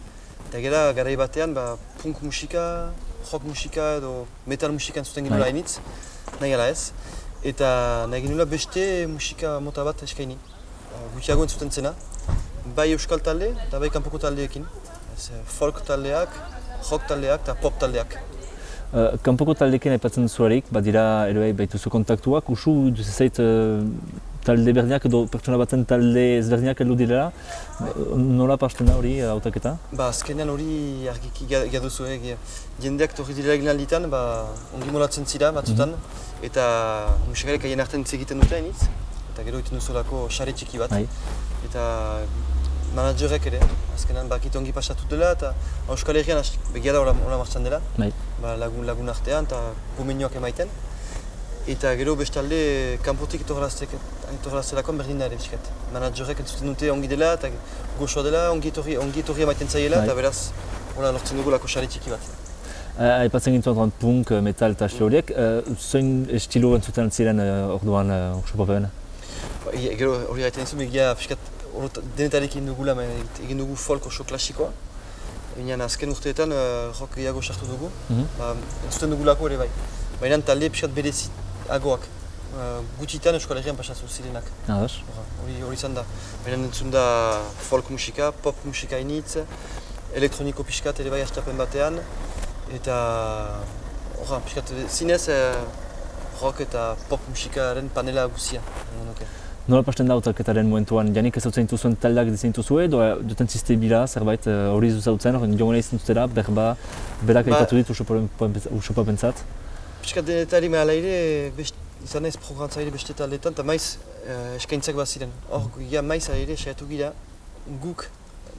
Eta gara garai batean punk musika, rock musika edo metal musika entzuten ginula hainitz, nahi gala ez. Eta nahi ginula beste musika mota bat eskaini. Gutiago entzuten zena, bai euskal talde eta bai kanpoko taldeekin. Folk taldeak, rock taldeak eta pop taldeak. Kanpoko taldeekin aipatzen zuarik, badira ere baituzu kontaktuak, usu duzizait talde berdinak edo pertsona batzen talde ezberdinak heldu direla, nola pasten da hori hautaketa? Azkenean hori argiki gaduzu, jendeak torri direla egin alditan, ongi molatzen zira batzutan, eta musikarek haien artean hitz egiten dute hainitz, eta gero egiten duzulako sare txiki bat. Eta managerek ere, azkenean bakit ongi pasatu dela, eta Euskal Herrian begia da hola martxan dela, lagun artean eta gomenioak emaiten. Eta gero bestalde kanpotik etorraztelakoan berdin da ere bizkat. Managerek entzuten dute ongi dela eta goxoa dela, ongi etorri emaiten zaiela, eta beraz lortzen dugulako sare txiki bat. Aipatzen gintzen punk, metal eta horiek, zein estilo entzuten ziren orduan Usupopen? Gero hori gaiten dizu, egia denetarik egin dugula, egin dugu folk oso klasikoa. Baina azken urteetan rock gehiago sartu dugu, entzuten dugulako ere bai. Baina talde pixkat bereziagoak, gutxitan Euskal Herrian pasatu zirenak. Hori izan da. Baina entzun da folk musika, pop musika hainitz, elektroniko pixkat ere bai hastapen batean, eta pixkat zinez rock eta pop musikaren panela guzia. Nola pasten da hautaketaren momentuan, Janik ezautzen dituzuen taldeak dizenituzue edo duten ziztebila zerbait hori zuzautzen, jongona izan dutela, berak aipatu dit Usupopentzat? Piskat denetari mehala ere, izan naiz prograntzaile beste taldeetan, eta maiz eskaintzak bat ziren. Hor, maiz ere saiatu gira guk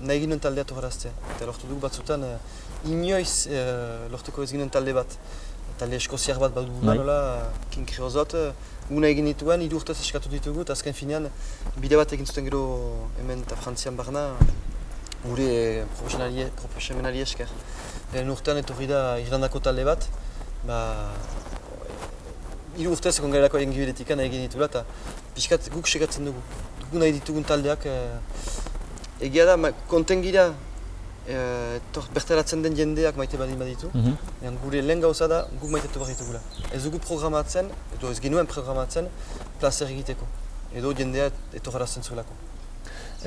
nahi ginen taldea torraztea. Eta lortu dugu batzutan, inoiz lortuko ez ginen talde bat. Talde eskoziar bat bat dugu nola, King Creozot, guna egin dituen, 3 urtez eskatu ditugu, eta azken finean bide bat egin zuten gero hemen eta Frantzian barna, gure profesionali esker. Lehen urtean etorri da Irlandako talde bat, 3 urtez egon garelako egin gibeletikan egin ditula, eta pixkat guk segatzen dugu. Dugu nahi ditugun taldeak, egia da, konten gira bertaratzen den jendeak maite badin baditu. Gure lehen gauza da, guk maitetu behar ditugula. Ez dugu programatzen, edo ez genuen programatzen, plazer egiteko. Edo jendea etorrarazten zuelako.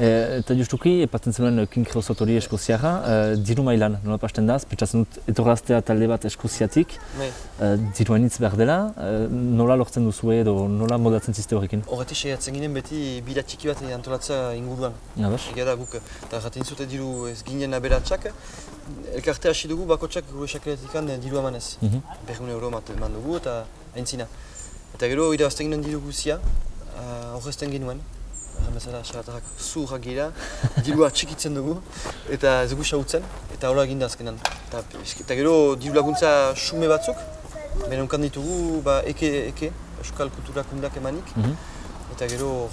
Eta justuki, epatzen zenuen King Creosote hori eskoziarra, diru mailan, nola pasten da, pentsatzen dut etorraztea talde bat eskoziatik, diru hainitz behar dela, nola lortzen duzue edo nola modatzen zizte horrekin? Horretik saiatzen ginen beti bira txiki bat antolatzea inguruan. Egia da guk, eta jaten zute diru ez ginen aberatsak, elkarte hasi dugu bakotsak gure sakeletikan diru emanez. 100 euro eman dugu eta aintzina. Eta gero irabazten ginen diru guzia, horrezten genuen. Bezala, xaratarrak zuurrak gira, dirua txikitzen dugu, eta ez dugu xautzen, eta hola eginda azkenan. Eta gero diru laguntza xume batzuk, beren unkan ditugu eke, Euskal Kulturakundak emanik, eta gero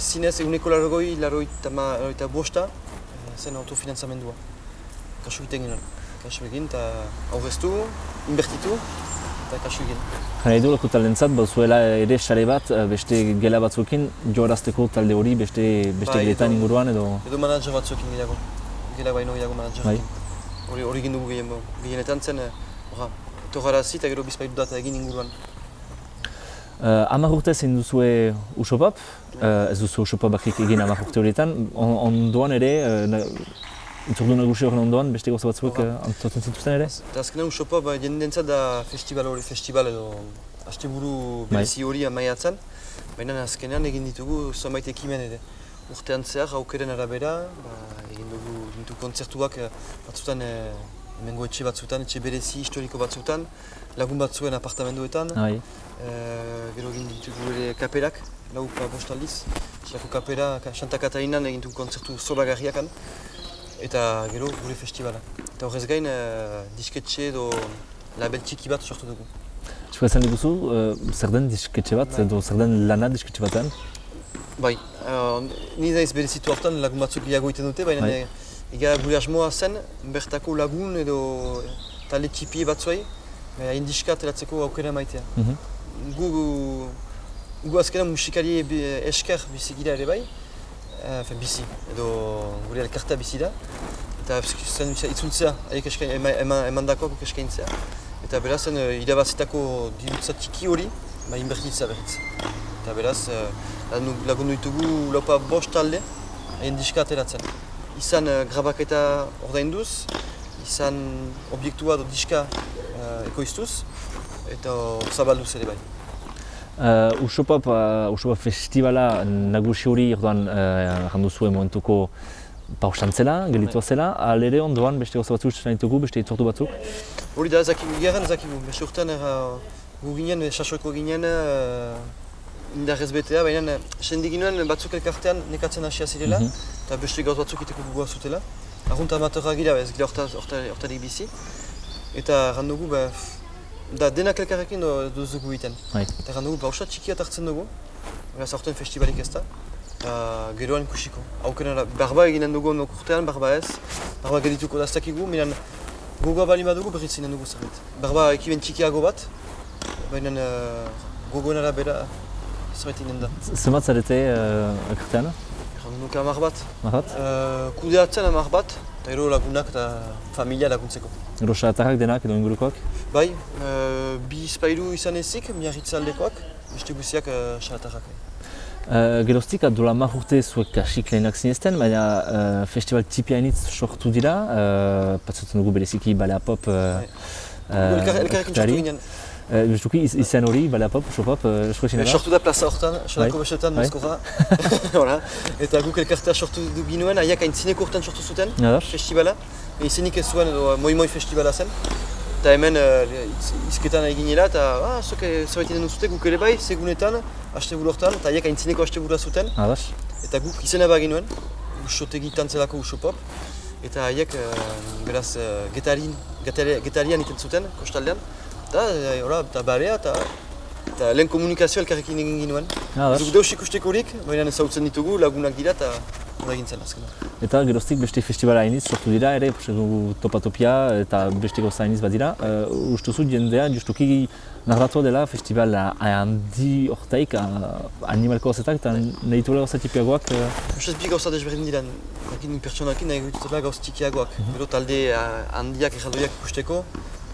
zinez eguneko laroita bosta zen autofinantzamendua. Kasu egiten ginen, kasu egin, eta aurreztu, inbertitu, eta kasu egin. Jana edo lako taldentzat, zuela ere sare bat, beste gela batzuekin joarazteko talde hori, beste geletan inguruan edo... Edo manager batzuekin gehiago, gela baino gehiago managerekin. Hori egin dugu gehienetan zen, etorrarazi eta gero bizpaitu data egin inguruan. 10 urtez egin duzue Usopop, ez duzu Usopop bakrik egin 10 urte horietan, ondoan ere, Itzordu nagusi horren ondoan, beste gauza batzuek antolatzen zituzten ere? Eta azkenean Usopop jendentzat da festival edo asteburu berezi hori maiatzen, baina azkenean egin ditugu zenbait ekimen ere. Urtean zehar, aukeren arabera, egin dugu kontzertuak batzutan hemengo etxe batzutan, etxe berezi historiko batzutan, lagun batzuen apartamenduetan. Gero egin ditugu ere kaperak, laupa bostaldiz. Zerako kapera, Santa Katarinan egin dugu kontzertu zoragarriakan. Eta gero gure festivala. Eta horrez gain, disketxe edo label txiki bat sortu dugu. Zua esan diguzu, zer den disketxe bat, edo zer den lana disketxe batean? Bai, ni naiz berezitu hortan lagun batzuk gehiago egiten dute, baina gure asmoa zen bertako lagun edo talde txipi batzuei hain diska ateratzeko aukera maitea. Gu azkenan musikari esker bizi gira ere bai, bizi, edo gure elkartea bizi da, eta itzultzea, emandakoak eskaintzea. Eta beraz, irabazitako dirutza txiki hori, inbertitzea berriz. Eta beraz, lagundu ditugu laupa bost talde, hain diska ateratzen. Izan grabaketa ordainduz, izan obiektua edo diska ekoiztuz, eta zabalduz ere bai. Usopop festivala nagusi hori errandu zuen momentuko pausantzela, gelitua zela, alere ondoan beste gauza batzuk ustean ditugu, beste itzortu batzuk? Hori da, gerran zakigu. Beste urtean gu ginen, sasoeko ginen indarrez betea, baina sendi ginen batzuk elkartean nekatzen hasia zirela, eta beste gauz batzuk iteko gugoa zutela. Arrunt amatorra gira, ez gira hortarik bizi. Eta errandugu, denak elkarrekin duzugu egiten. Eta errandugu, pausa txikiat hartzen dugu, beraz aurten festibalik ez da. Geroan ikusiko. Aukenera, barba eginen dugu ondok urtean, barba ez. Barba gedituko daztakigu, minan gogoa bali badugu berriz zinen dugu zerbait. Barba ekiben txikiago bat, baina gogoen arabera zerbait inen da. Zemat zarete elkartean? Nuke 10 bat. Kudeatzen 10 bat, eta gero lagunak eta familia laguntzeko. Gero xaratarrak denak edo ingurukoak? Bai, bi spairu izan ezik, miarritza aldekoak, beste guziak xaratarrak. Geroztik, dola 10 urte zuek kasik lehenak zinezten, baina festival tipi hainitz sortu dira, patzatzen dugu bereziki Balea Pop elkarrekin sortu ginen. Justuki izan hori, Balea Pop, Usopop, esko ezin da? Sortu da plaza hortan, Xalako Besetan, Moskorra. Eta guk elkartea sortu ginuen, haiak aintzineko urtean sortu zuten, festivala. Izenik ez zuen edo moi festivala zen. Eta hemen izketan eginela eta zuek zerbait inen duzute guk ere bai, segunetan, asteburu hortan, eta haiek aintzineko asteburua zuten. Eta guk izena baginuen, Usotegi tantzelako Usopop. Eta haiek beraz Getarian iten zuten, kostaldean. Eta Barea eta lehen komunikazio elkarrekin egin ginuen. Zuk deus ikusteko horik, baina ezautzen ditugu, lagunak dira eta hori egin zen azkenan. Eta geroztik beste festivala hainiz sortu dira ere, Topatopia eta beste gauza hainiz bat dira. Ustuzu jendea justuki narratua dela festivala handi hortaik, animalko gauzetak eta nahi duela gauza tipiagoak. Ustez bi gauza desberdin diren, pertsonakin nahi dutela gauz tikiagoak. Gero talde handiak erraldoiak ikusteko,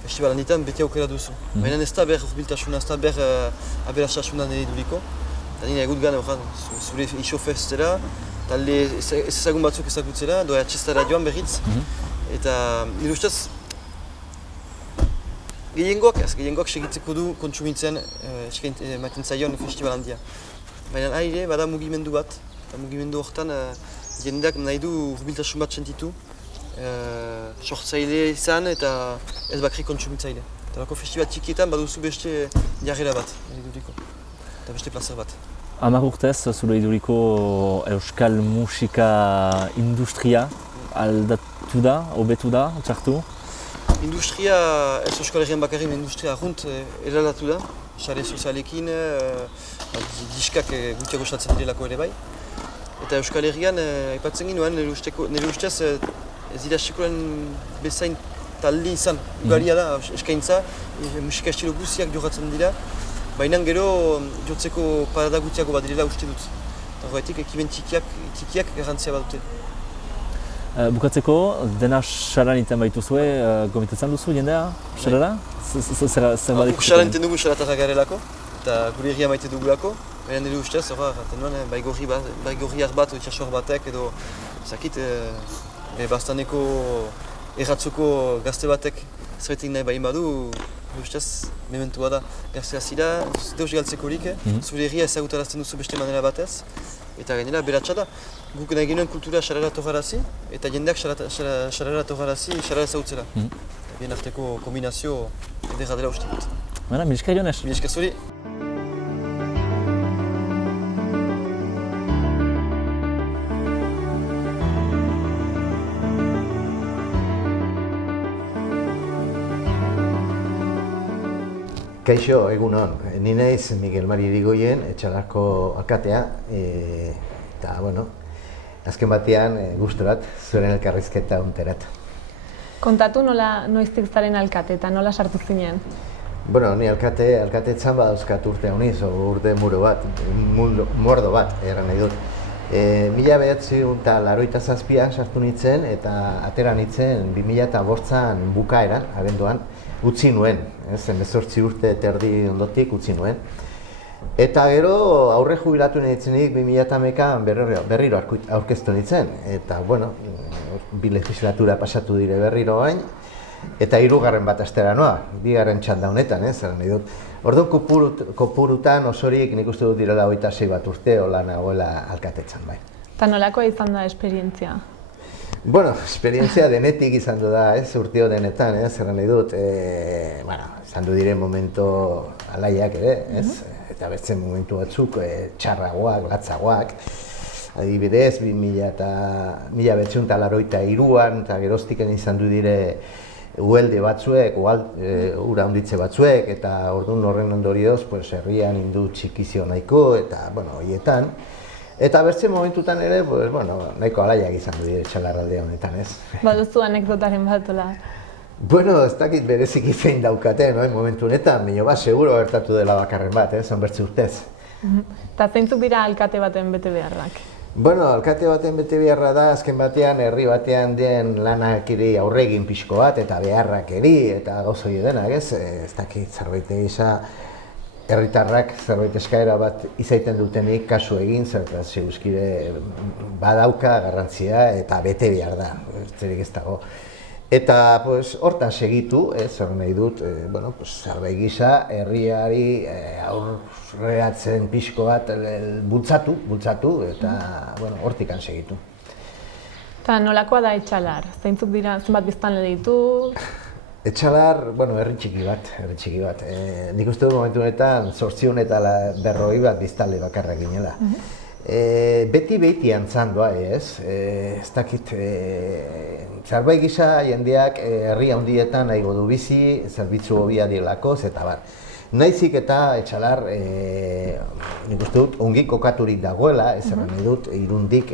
festival handitan beti aukera duzu. Baina ez da behar urbiltasuna, ez da behar aberastasuna nire duliko. Eta nire egut gana zure iso festera, talde ezagun batzuk ezagutzera, doa atxestara joan berriz. Eta nire ustez, gehiengoak segitzeko du kontsumitzen ematen zaion festival handia. Baina aire bada mugimendu bat, eta mugimendu horretan jendeak nahi du urbiltasun bat sentitu, sortzaile izan eta ez bakri kontsumitzaile. Eta lako festival txikietan baduzu beste jarrera bat, nire duriko, eta beste plazer bat. 10 urtez, zure iduriko euskal musika industria aldatu da, hobetu da, txartu? Industria, ez Euskal Herrian bakarrik, industria arrunt eraldatu da. Sare sozialekin, diskak gutiago saltzen direlako ere bai. Eta Euskal Herrian, aipatzen ginoen, nire ustez ez dira sekulen bezain talde izan. Ugaria da, eskaintza, musika estilo guziak jokatzen dira. Baina gero jotzeko parada gutiago bat direla uste dut. Horretik ekimen txikiak garrantzia bat dute. Bukatzeko, dena xaran iten baituzue, gomitatzen duzu jendea, xarara? Zer badik? Xaran iten dugu xaratarra garelako, eta gure herria maite dugulako. Baina nire ustez, erraten nuen, baigorriak bat, itxasor batek edo zakit, bastaneko erratzuko gazte batek zerbetik nahi bain badu, ustez, mementua da. Gaztea zira, deus galtzekorik, zure herria ezagutarazten duzu beste manera batez, eta gainera beratxa da. Guk nahi genuen kultura xarara togarazi, eta jendeak xarara togarazi, xarara ezagutzela. Bien arteko kombinazio ederra dela uste dut. Mila esker Jones. Mila esker zuri. Kaixo, egun hon. Ni naiz Miguel Mari Irigoyen, Etxalarko alkatea, eta, bueno, azken batean gusturat zuen elkarrizketa honterat. Kontatu noiztik zaren alkate eta nola sartu zinen? Bueno, ni alkatetzan badauzkat urte honiz, urte mordo bat, erran nahi dut. 1987an sartu nintzen eta atera nintzen 2005an bukaeran, abenduan, utzi nuen, 18 urte eta erdi ondotik utzi nuen. Eta gero aurre jubilatu nintzenik 2011an berriro aurkeztu nintzen. Eta, bueno, 2 legislatura pasatu dire berriro bain, eta 3. bat astera noa, 2. txanda honetan, zer nahi dut. Orduan kopurutan osorik nik uste dut direla 26 bat urte hola nagoela alkatetzan bai. Eta nolakoa izan da esperientzia? Bueno, esperientzia denetik izan du da, urteo denetan, zer nahi dut. Izan du dire momento alaiak ere, eta beste momentu batzuk txarragoak, latzagoak. Adibidez, 1983an eta geroztiken izan du dire uelde batzuek, ura handitze batzuek, eta orduan horren ondorioz, herrian indu txikizio nahiko, eta, bueno, horietan. Eta beste momentutan ere, nahiko alaiak izan du dire Etxalarralde honetan, ez? Baduzu anekdotaren batola? Bueno, ez dakit bereziki zein daukaten, momentu honetan, baina seguro gertatu dela bakarren bat, zonbertzi urtez. Eta zeintzuk dira alkate baten bete beharrak? Bueno, alkate baten bete beharra da, azken batean, herri batean den lanak iri aurregin pixko bat, eta beharrak eri, eta gauzoi denak, ez? Ez dakit zerbait egisa, herritarrak zerbait eskaera bat izaiten dutenik kasu egin, zertaz seguzkire badauka garrantzia eta bete behar da, zerik ez dago. Eta hortan segitu, zer nahi dut, zerbait gisa, herriari aurreatzen pixko bat bultzatu, eta hortikan segitu. Eta nolakoa da Etxalar? Zeintzuk dira, zenbat biztanle ditu? Etxalar, herri txiki bat. Nik uste dut momentu honetan 850 bat biztanle bakarra ginela. Beti antzan doa, ez? Ez dakit, zerbait gisa jendeak herri handietan nahi du bizi, zerbitzu hobia dielakoz, eta bar. Naizik eta Etxalar, nik uste dut, ongi kokaturik dagoela, ez nahi dut, Irundik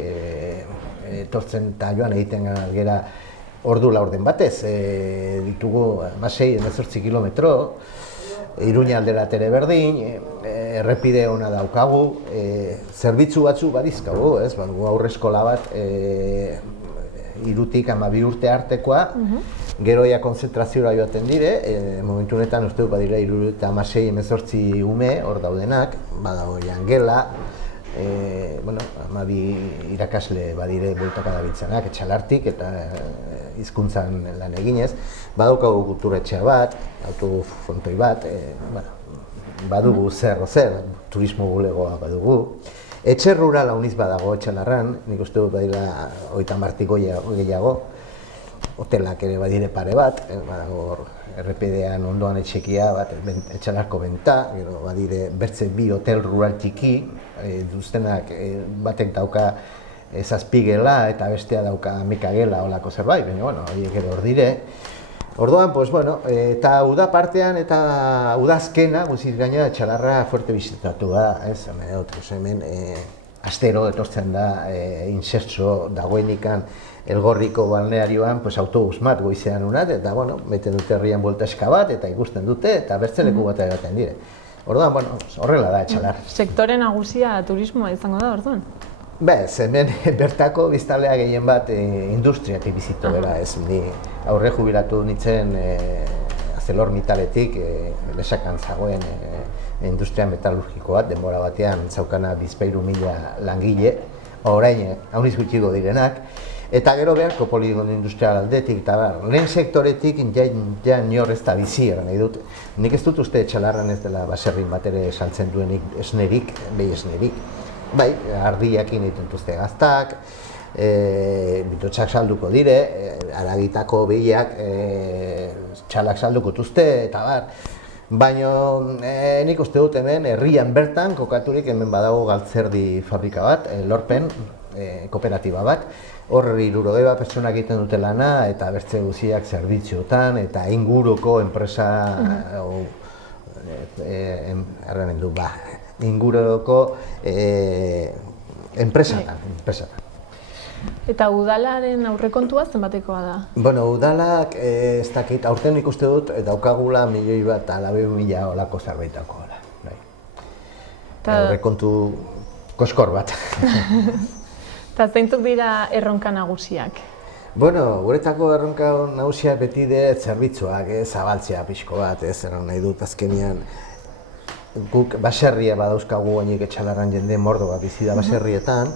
etortzen eta joan egiten gera ordu laurden batez, ditugu 6-18 kilometro, Iruña aldera ere berdin, errepide ona daukagu, zerbitzu batzu badizkagu, ez? Badugu aurreskola bat, 3 ama 2 urte artekoa, geroia konzentraziora joaten dire, momentu honetan uste dut badira 76-18 ume hor daudenak, badago jangela, bueno, 12 irakasle badire bueltaka dabiltzanak, Etxalartik eta hizkuntzan lan eginez, badaukagu kulturetxea bat, autofrontoi bat, badugu zer, turismo bulegoa badugu. Etxe rurala uniz badago Etxalarran, nik uste dut badira 30 gehiago, hotelak ere badire pare bat, badago errepidean ondoan etxekia bat, Etxalarko benta, gero badire bertze 2 hotel rural txiki, duztenak batek dauka 7 gela eta bestea dauka 11 gela olako zerbait, baina bueno, horiek ere hor dire. Orduan, pues bueno, eta uda partean eta udazkena, guziz gaina Etxalarra fuerte bizitatu da, ez? Hemen astero etortzen da insertso dagoenikan Elgorriko balnearioan autobus bat goizean unat, eta bueno, bete dute herrian bueltaska bat, eta ikusten dute, eta bertze leku bat egaten dire. Orduan, bueno, horrela da Etxalar. Sektore nagusia turismoa izango da, orduan? Bez, hemen bertako biztanlea gehien bat industriak bizitu bera, ez, ni aurre jubilatu nintzen ArcelorMittaletik lesakan zagoen industria metalurgiko bat, denbora batean zaukana 2.000 langile, orain hauniz gutxiko direnak, eta gero beharko poligono industrial aldetik, eta lehen sektoretik ja inor ez da bizi, nahi dut. Nik ez dut uste Etxalarran ez dela baserrin bat ere saltzen duenik esnerik, behi esnerik. Bai, ardiakin dituzte gaztak, bitotxak salduko dire, aragitako behiak txalak salduko tuzte, eta bar. Baina nik uste dut hemen herrian bertan kokaturik hemen badago galtzerdi fabrika bat, Lorpen, kooperatiba bat. Hor 60 pertsonak egiten dute lana eta bertze guztiak zerbitziotan eta inguruko enpresa, erranen du, inguruko enpresatan. Eta udalaren aurrekontua zenbatekoa da? Bueno, udalak ez dakit, aurten ikuste dut daukagula 1.200.000 olako zerbaitako. Aurrekontu koskor bat. Eta zeintzuk dira erronka nagusiak? Bueno, guretako erronka nagusiak beti de zerbitzuak, zabaltzea pixko bat, nahi dut azkenian. Guk baserria badauzkagu oinik Etxalarran jende mordo bat bizi da baserrietan,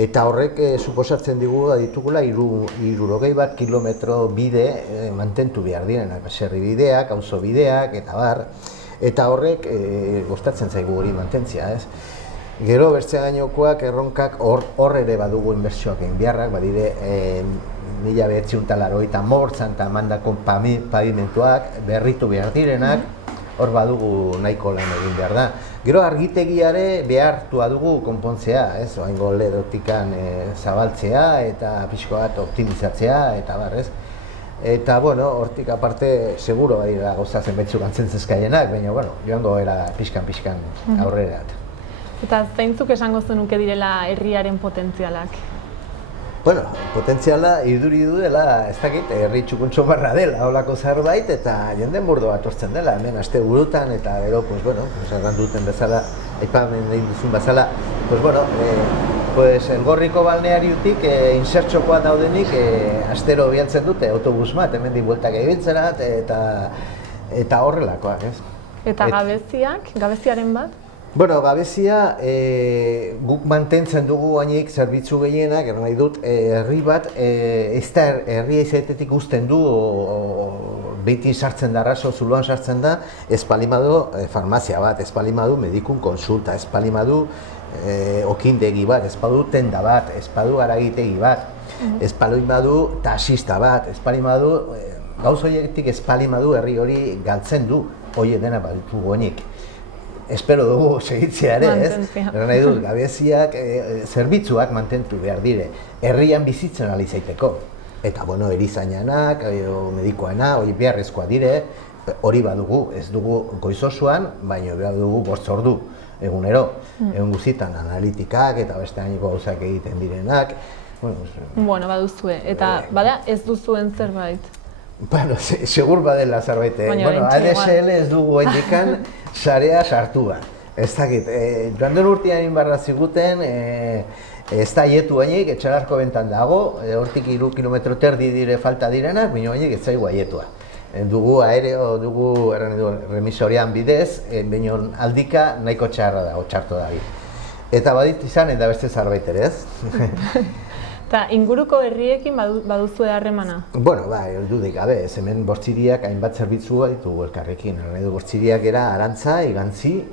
eta horrek suposatzen digu ditugula 60 kilometro bide mantentu behar direnak, baserri bideak, auzo bideak, eta bar. Eta horrek gustatzen zaigu hori mantentzia, ez? Gero bertze gainokoak erronkak hor ere badugu inbertsioak egin beharrak, badire 1980 eta mandako pavimentuak berritu behar direnak, hor badugu nahiko lan egin behar da. Gero argitegiare behartua dugu konpontzea, ez? Oaingo ledotikan zabaltzea eta pixko bat optimizatzea eta bar, ez? Eta, bueno, hortik aparte, seguro badira gauza zenbaitzuk antzentzeskaienak, baina, bueno, joango era pixkan aurrera. Eta zeintzuk esango zenuke direla herriaren potentzialak? Bueno, potentziala iduri du dela, ez dakit, herri txukuntxo barra dela, holako zerbait, eta jenden burdo bat ortzen dela, hemen aste burutan, eta gero, pues bueno, erranduten bezala, aipamen egin duzun bezala, pues bueno, Elgorriko balneariotik insertxokoa daudenik astero bialtzen dute autobus bat, hemendik bueltak ibiltzerat, eta horrelakoak, ez? Eta gabeziak, gabeziaren bat? Bueno, gabezia guk mantentzen dugu hainik zerbitzu gehienak, nahi dut, herri bat, ez da herria izatetik uzten du, beti sartzen da, arraso zuloan sartzen da, ez palimadu farmazia bat, ez palimadu medikun konsulta, ez palimadu okindegi bat, ez padu tenda bat, ez padu aragitegi bat, ez palimadu taxista bat, ez palimadu gauz horietik ez palimadu herri hori galtzen du, hori dena baditugu hainik. Espero dugu segitzea ere, ez? Nahi dut, gabeziak, zerbitzuak mantentu behar dire, herrian bizitzen ali zaiteko. Eta, bueno, erizainanak, medikoana, hori beharrezkoa dire, hori badugu, ez dugu goizosuan, baina behar dugu 5 ordu egunero. Egun guzitan analitikak eta beste gaineko gauzak egiten direnak. Bueno, baduzue. Eta, bada, ez duzuen zerbait. Bueno, segur badela zerbait. Bueno, ADSL ez dugu indikan sarea sartua. Ez dakit, joan den urtean barra ziguten, ez da hietu hainik, Etxalarko bentan dago, hortik 3 kilometro terdi dire falta direnak, baina hainik ez zaigu haietua. Dugu aereo, dugu remisorian bidez, baina aldika nahiko txarra dago, txarto dago. Eta badit izan, eta beste zerbait ere, ez? Eta inguruko herriekin baduzu harremana? Bueno, dudik gabe, ez hemen bortziriak hainbat zerbitzua ditugu elkarrekin. Bortziriak era Arantza, Igantzi,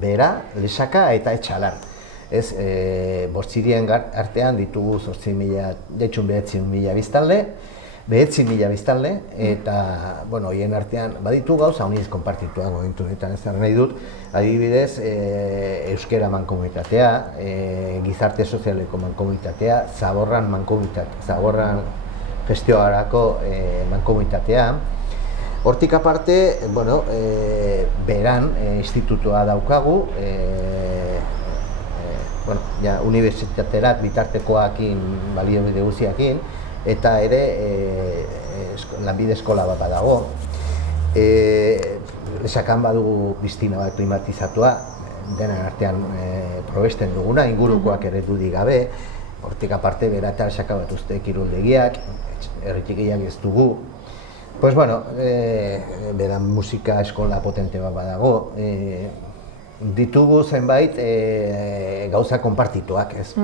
Bera, Lesaka eta Etxalar. Ez, bortzirien artean ditugu 9.000 biztanle, 9.000 biztanle, eta, bueno, hien artean baditu gauza honiz konpartituak momentu honetan ez nahi dut. Adibidez, euskera mankomunitatea, gizarte sozialeko mankomunitatea, Zaborran mankomunitatea, Zaborran gestioarako mankomunitatea. Hortik aparte, bueno, Beran institutua daukagu, bueno, ja, unibertsitaterat bitartekoakin, baliabide guztiakin, eta ere lanbide eskola bat badago. Lesakan badugu biztina bat klimatizatua, denen artean probesten duguna, ingurukoak ere dudik gabe. Hortik aparte, Bera eta Lesaka bat uste kiroldegiak, herritikiak ez dugu. Pues bueno, Beran musika eskola potente bat badago. Ditugu zenbait gauza konpartituak, ez?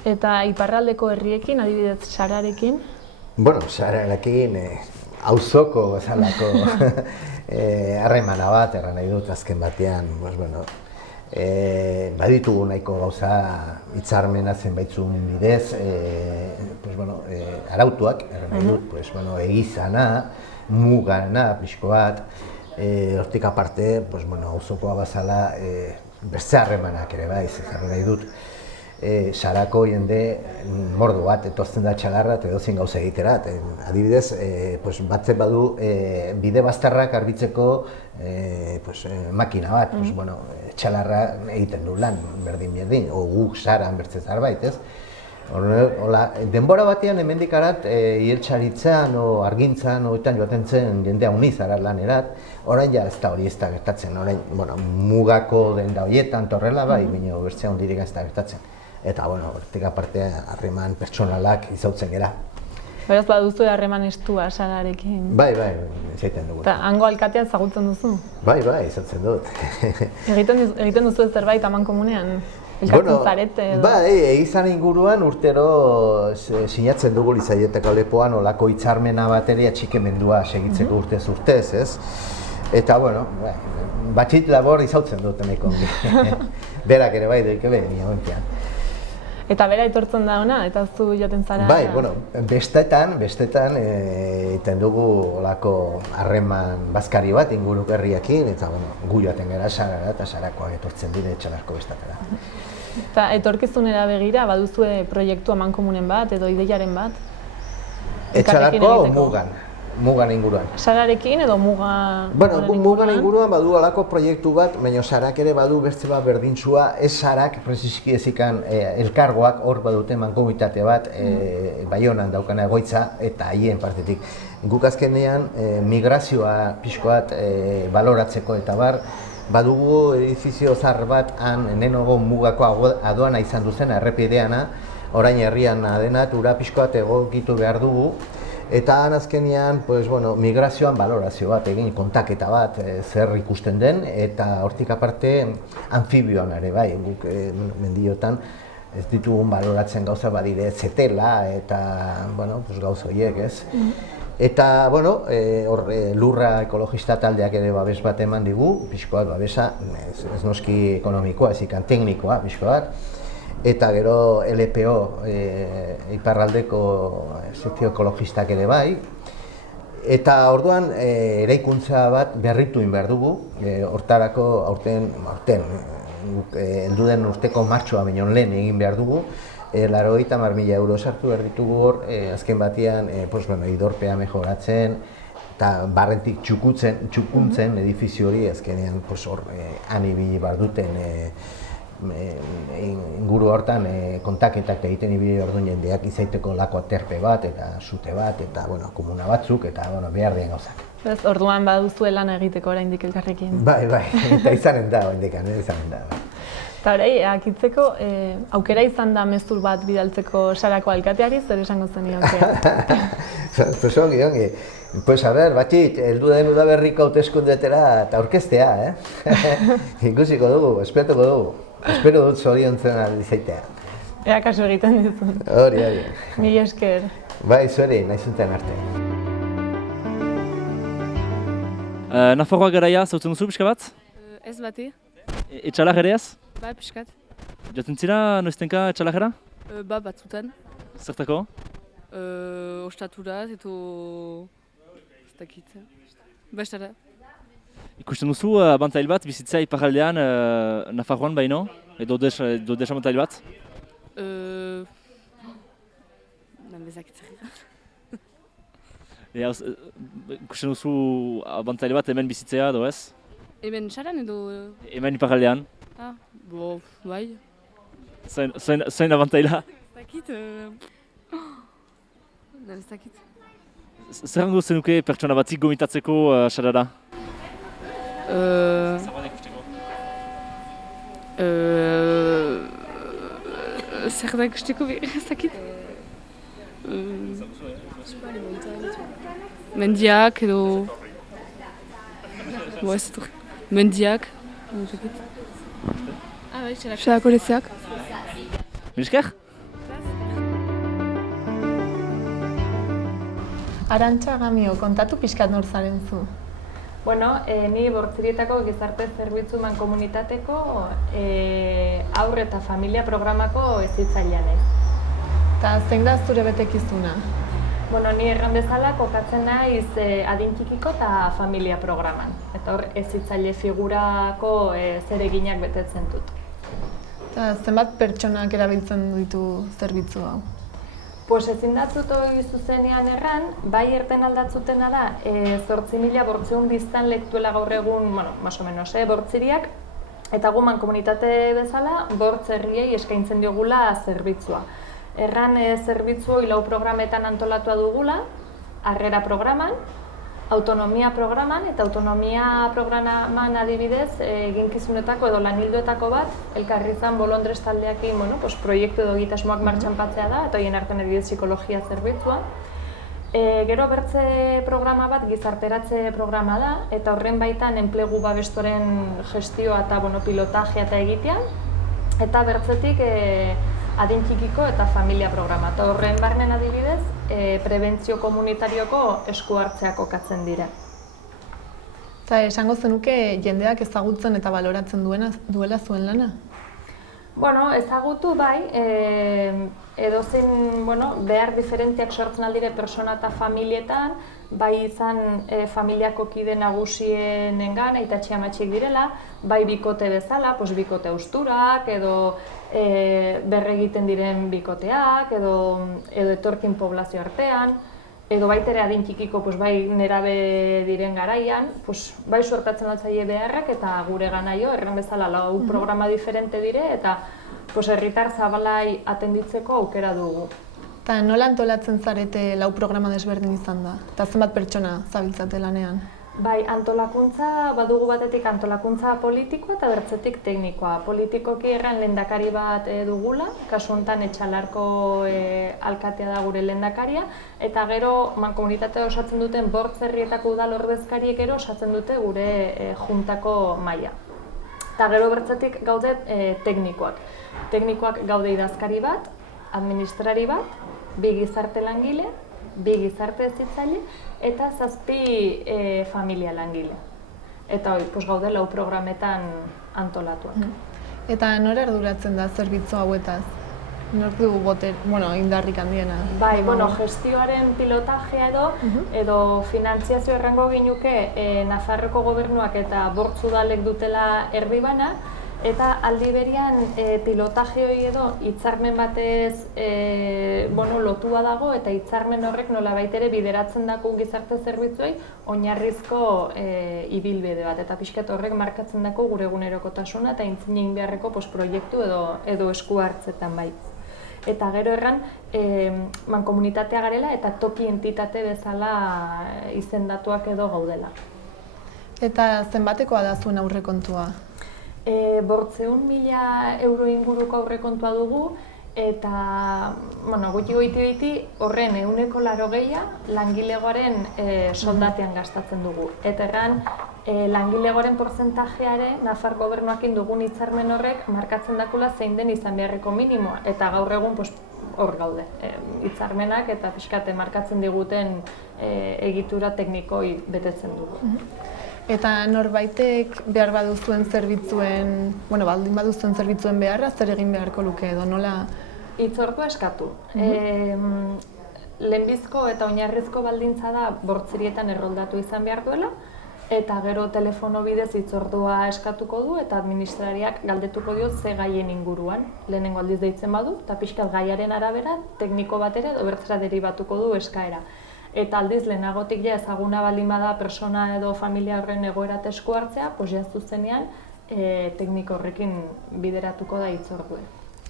Eta iparraldeko herriekin, adibidez Sararekin? Bueno, Sararekin auzoko bezalako harremana bat, erran nahi dut azken batean, pues bueno, baditugu nahiko gauza hitzarmena zenbaitzun bidez, pues bueno, arautuak, erran nahi dut, pues bueno, egizana, mugana, pixko bat, hortik aparte, pues bueno, auzokoa bazala beste harremanak ere bai, erran nahi dut. Sarako jende mordo bat etortzen da Etxalarra eta edozein gauza egitera. Adibidez, batzen badu bide bazterrak garbitzeko makina bat. Etxalarra egiten du lan, berdin, o guk Saran bertze zarbait, ez? Denbora batean hemendik arat, ieltsaritzan o argintzan joaten zen jendea uniz arat lanerat, orain ja ez da hori ez da gertatzen, orain mugako denda horietan torrela bai, baina bertzea hondirik ez da gertatzen. Eta, bueno, hortik aparte harreman pertsonalak izautzen gera. Beraz, baduzu harreman estua Sararekin? Bai, izaiten dugu. Eta hango alkatea ezagutzen duzu? Bai, izautzen dut. Egiten duzu zerbait amankomunean? Elkartzen zarete edo? Bai, egizan inguruan urtero sinatzen dugu Lizaietako lepoan olako hitzarmena bateria txikemendua segitzeko urtez, ez? Eta, bueno, batxit labor izautzen dut nahiko. Berak ere bai doike behin, nioenpean. Eta bera etortzen da ona, eta zu joten zara? Bai, bueno, bestetan egiten dugu olako harreman bazkari bat inguruk herriakin, eta bueno, gu joaten gara Sarara eta Sarakoak etortzen dire Etxalarko bestatera. Eta etorkizunera begira, baduzue proiektu amankomunen bat edo ideiaren bat? Etxalarko mugan inguruan. Sararekin edo muga... Bueno, mugan inguruan badu alako proiektu bat, baina Sarak ere badu beste bat berdintzua, ez Sarak, prezizki ezikan elkargoak hor badute mankomunitate bat, Baionan daukana egoitza eta haien partetik. Guk azkenean migrazioa pixko bat baloratzeko eta bar, badugu edifizio zahar bat han nenogo mugako aduana izan duzen errepideana, orain herrian dena, ura pixko bat egokitu behar dugu. Eta han azkenean, migrazioan balorazio bat, egin kontaketa bat, zer ikusten den, eta hortik aparte anfibioan ere bai, guk mendiotan ez ditugun baloratzen gauza badire zetela eta gauza horiek, ez? Eta, lurra ekologista taldeak ere babes bat eman digu, pixko bat babesa, ez noski ekonomikoa, ez ikan teknikoa, pixko bat. Eta gero LPO, iparraldeko sozioekologistak ere bai. Eta orduan eraikuntza bat berritu behar dugu, hortarako aurten, helduden urteko martxoa baino lehen egin behar dugu. 80.000 euro sartu behar ditugu hor, azken batean idorpea mejoratzen, eta barrentik txukuntzen edifizio hori, azkenean han ibili behar duten inguru hortan kontaketak egiten ibili orduan jendeak izaiteko lako aterpe bat eta sute bat eta komuna batzuk eta behar dien gauzak. Ez, orduan baduzue lan egiteko oraindik elkarrekin. Bai, eta izanen da, izanen da. Eta orai, akitzeko, aukera izan da mezur bat bidaltzeko Sarako alkateari, zer esango zenioke? Pues ongi. Pues a ver, Batxit, heldu den udaberriko hauteskundetara eta aurkeztea, Ikusiko dugu, espertuko dugu. Espero dut zoriontzen aldizaitea. Ea kasu egiten dizun. Hori. Mila esker. Bai, zueri, nahi zuntzen arte. Nafarroa garaia zautzen duzu pixka bat? Ez bati. Etxalag ere ez? Ba, pixkat. Jaten zira noiztenka etxalagera? Ba, batzutan. Zertako? Ostaturaz, eto... ez dakit. Bestara. Ikusten duzu abantail bat bizitza iparraldean Nafarroan baino? Edo desabantail bat? Bezakitzer. Ikusten duzu abantail bat hemen bizitzea edo ez? Hemen txaran edo... Hemen iparraldean? Bai. Zain abantaila? Ez dakit. Ez dakit. Zer hango zenuke pertsona batik gomitatzeko sarara? Zer da ikusteko ez dakit. Mendiak edo... ez dut. Mendiak. Sarako lezeak. Misker? Arantxa Gamio, kontatu pixkat nor zaren zu? Bueno, ni Bortzirietako gizarte zerbitzu mankomunitateko haur eta familia programako hezitzailea naiz. Eta zein da zure betekizuna? Bueno, ni erran bezala kokatzen naiz adin txikiko eta familia programan. Eta hor hezitzaile figurako zereginak betetzen dut. Eta zenbat pertsonak erabiltzen ditu zerbitzu hau? Pues ezin datzut hori zuzenean erran, bai erten aldatzutena da 8.800 biztan lektuela gaur egun, más o menos, Bortziriak, eta gu mankomunitate bezala, Bortz herriei eskaintzen diogula zerbitzua. Erran zerbitzu lau programetan antolatua dugula, harrera programan, autonomia programan, eta autonomia programan adibidez, eginkizunetako edo lanildoetako bat, elkarrizan Bolondres taldeakin, proiektu edo egitasmoak martxan patzea da, eta horien artean adibidez psikologia zerbitzua. Gero bertze programa bat gizarteratze programa da, eta horren baitan enplegu babestoren gestioa eta pilotajea eta egitea, eta bertzetik adin txikiko eta familia programa. Eta horren barnen adibidez, prebentzio komunitarioko esku hartzeak kokatzen dira. Eta esango zenuke jendeak ezagutzen eta baloratzen duela zuen lana? Bueno, ezagutu bai, edozein behar diferentziak sortzen aldire persona eta familietan, bai izan familiako kide nagusienengan, aitatxe amatxik direla, bai bikote bezala, bikote austurak, edo berregiten diren bikoteak, edo etorkin poblazio artean, edo baitere adin txikiko bai nerabe diren garaian, bai suertatzen altzaile beharrak eta gure ganaio, erran bezala lau programa diferente dire, eta herritar zabalai atenditzeko aukera dugu. Eta nola antolatzen zarete lau programa desberdin izan da? Eta zenbat pertsona zabiltzate lanean? Bai, antolakuntza badugu batetik antolakuntza politikoa eta bertzetik teknikoa. Politikoki erran lehendakari bat dugula, kasu honetan Etxalarko alkatea da gure lehendakaria, eta gero mankomunitatea osatzen duten Bortz herrietako udal ordezkariek gero osatzen dute gure juntako maila. Eta gero bertzetik gaude teknikoak. Teknikoak gaude idazkari bat, administrari bat, 2 gizarte langile, 2 gizarte hezitzaile eta 7 familia langile. Eta gaude lau programetan antolatuak. Eta nora arduratzen da zerbitzu hauetaz? Nork du indarrik handiena? Bai, gestioaren pilotajea edo finantziazio errango ginuke Nafarroko gobernuak eta Bortz udalek dutela erdibana, Eta aldi berian pilotaje hori edo hitzarmen batez lotua dago eta hitzarmen horrek nolabait ere bideratzen dako gizarte zerbitzuei oinarrizko ibilbide bat eta pixkat horrek markatzen dako gure egunerokotasuna eta aintzinen beharreko proiektu edo esku hartzetan bai. Eta gero erran, mankomunitatea garela eta toki entitate bezala izendatuak edo gaudela. Eta zenbatekoa da zuen aurrekontua? 800.000 euro inguruko aurrekontua dugu eta gutxi horren 80% langilegoaren soldatean gastatzen dugu. Eta erran, langilegoaren portzentajeare Nafar gobernuakin dugun hitzarmen horrek markatzen dakula zein den izan beharreko minimoa eta gaur egun hor gaude. Hitzarmenak eta pixkate markatzen diguten egitura teknikoi betetzen dugu. Eta norbaitek behar baduzuen zerbitzuen, baldin baduzuen zerbitzuen beharra, zer egin beharko luke edo nola? Hitzordua eskatu. Lehenbizko eta oinarrizko baldintza da bortzirietan erroldatu izan behar duela, eta gero telefono bidez hitzordua eskatuko du eta administrariak galdetuko dio ze gaien inguruan. Lehenengo aldiz deitzen badu, eta pixkat gaiaren arabera, tekniko batera edo bertzera deribatuko du eskaera. Eta aldiz lehenagotik ezaguna baldin bada persona edo familia horren egoerat esku hartzea, zuzenean tekniko horrekin bideratuko da hitzordua.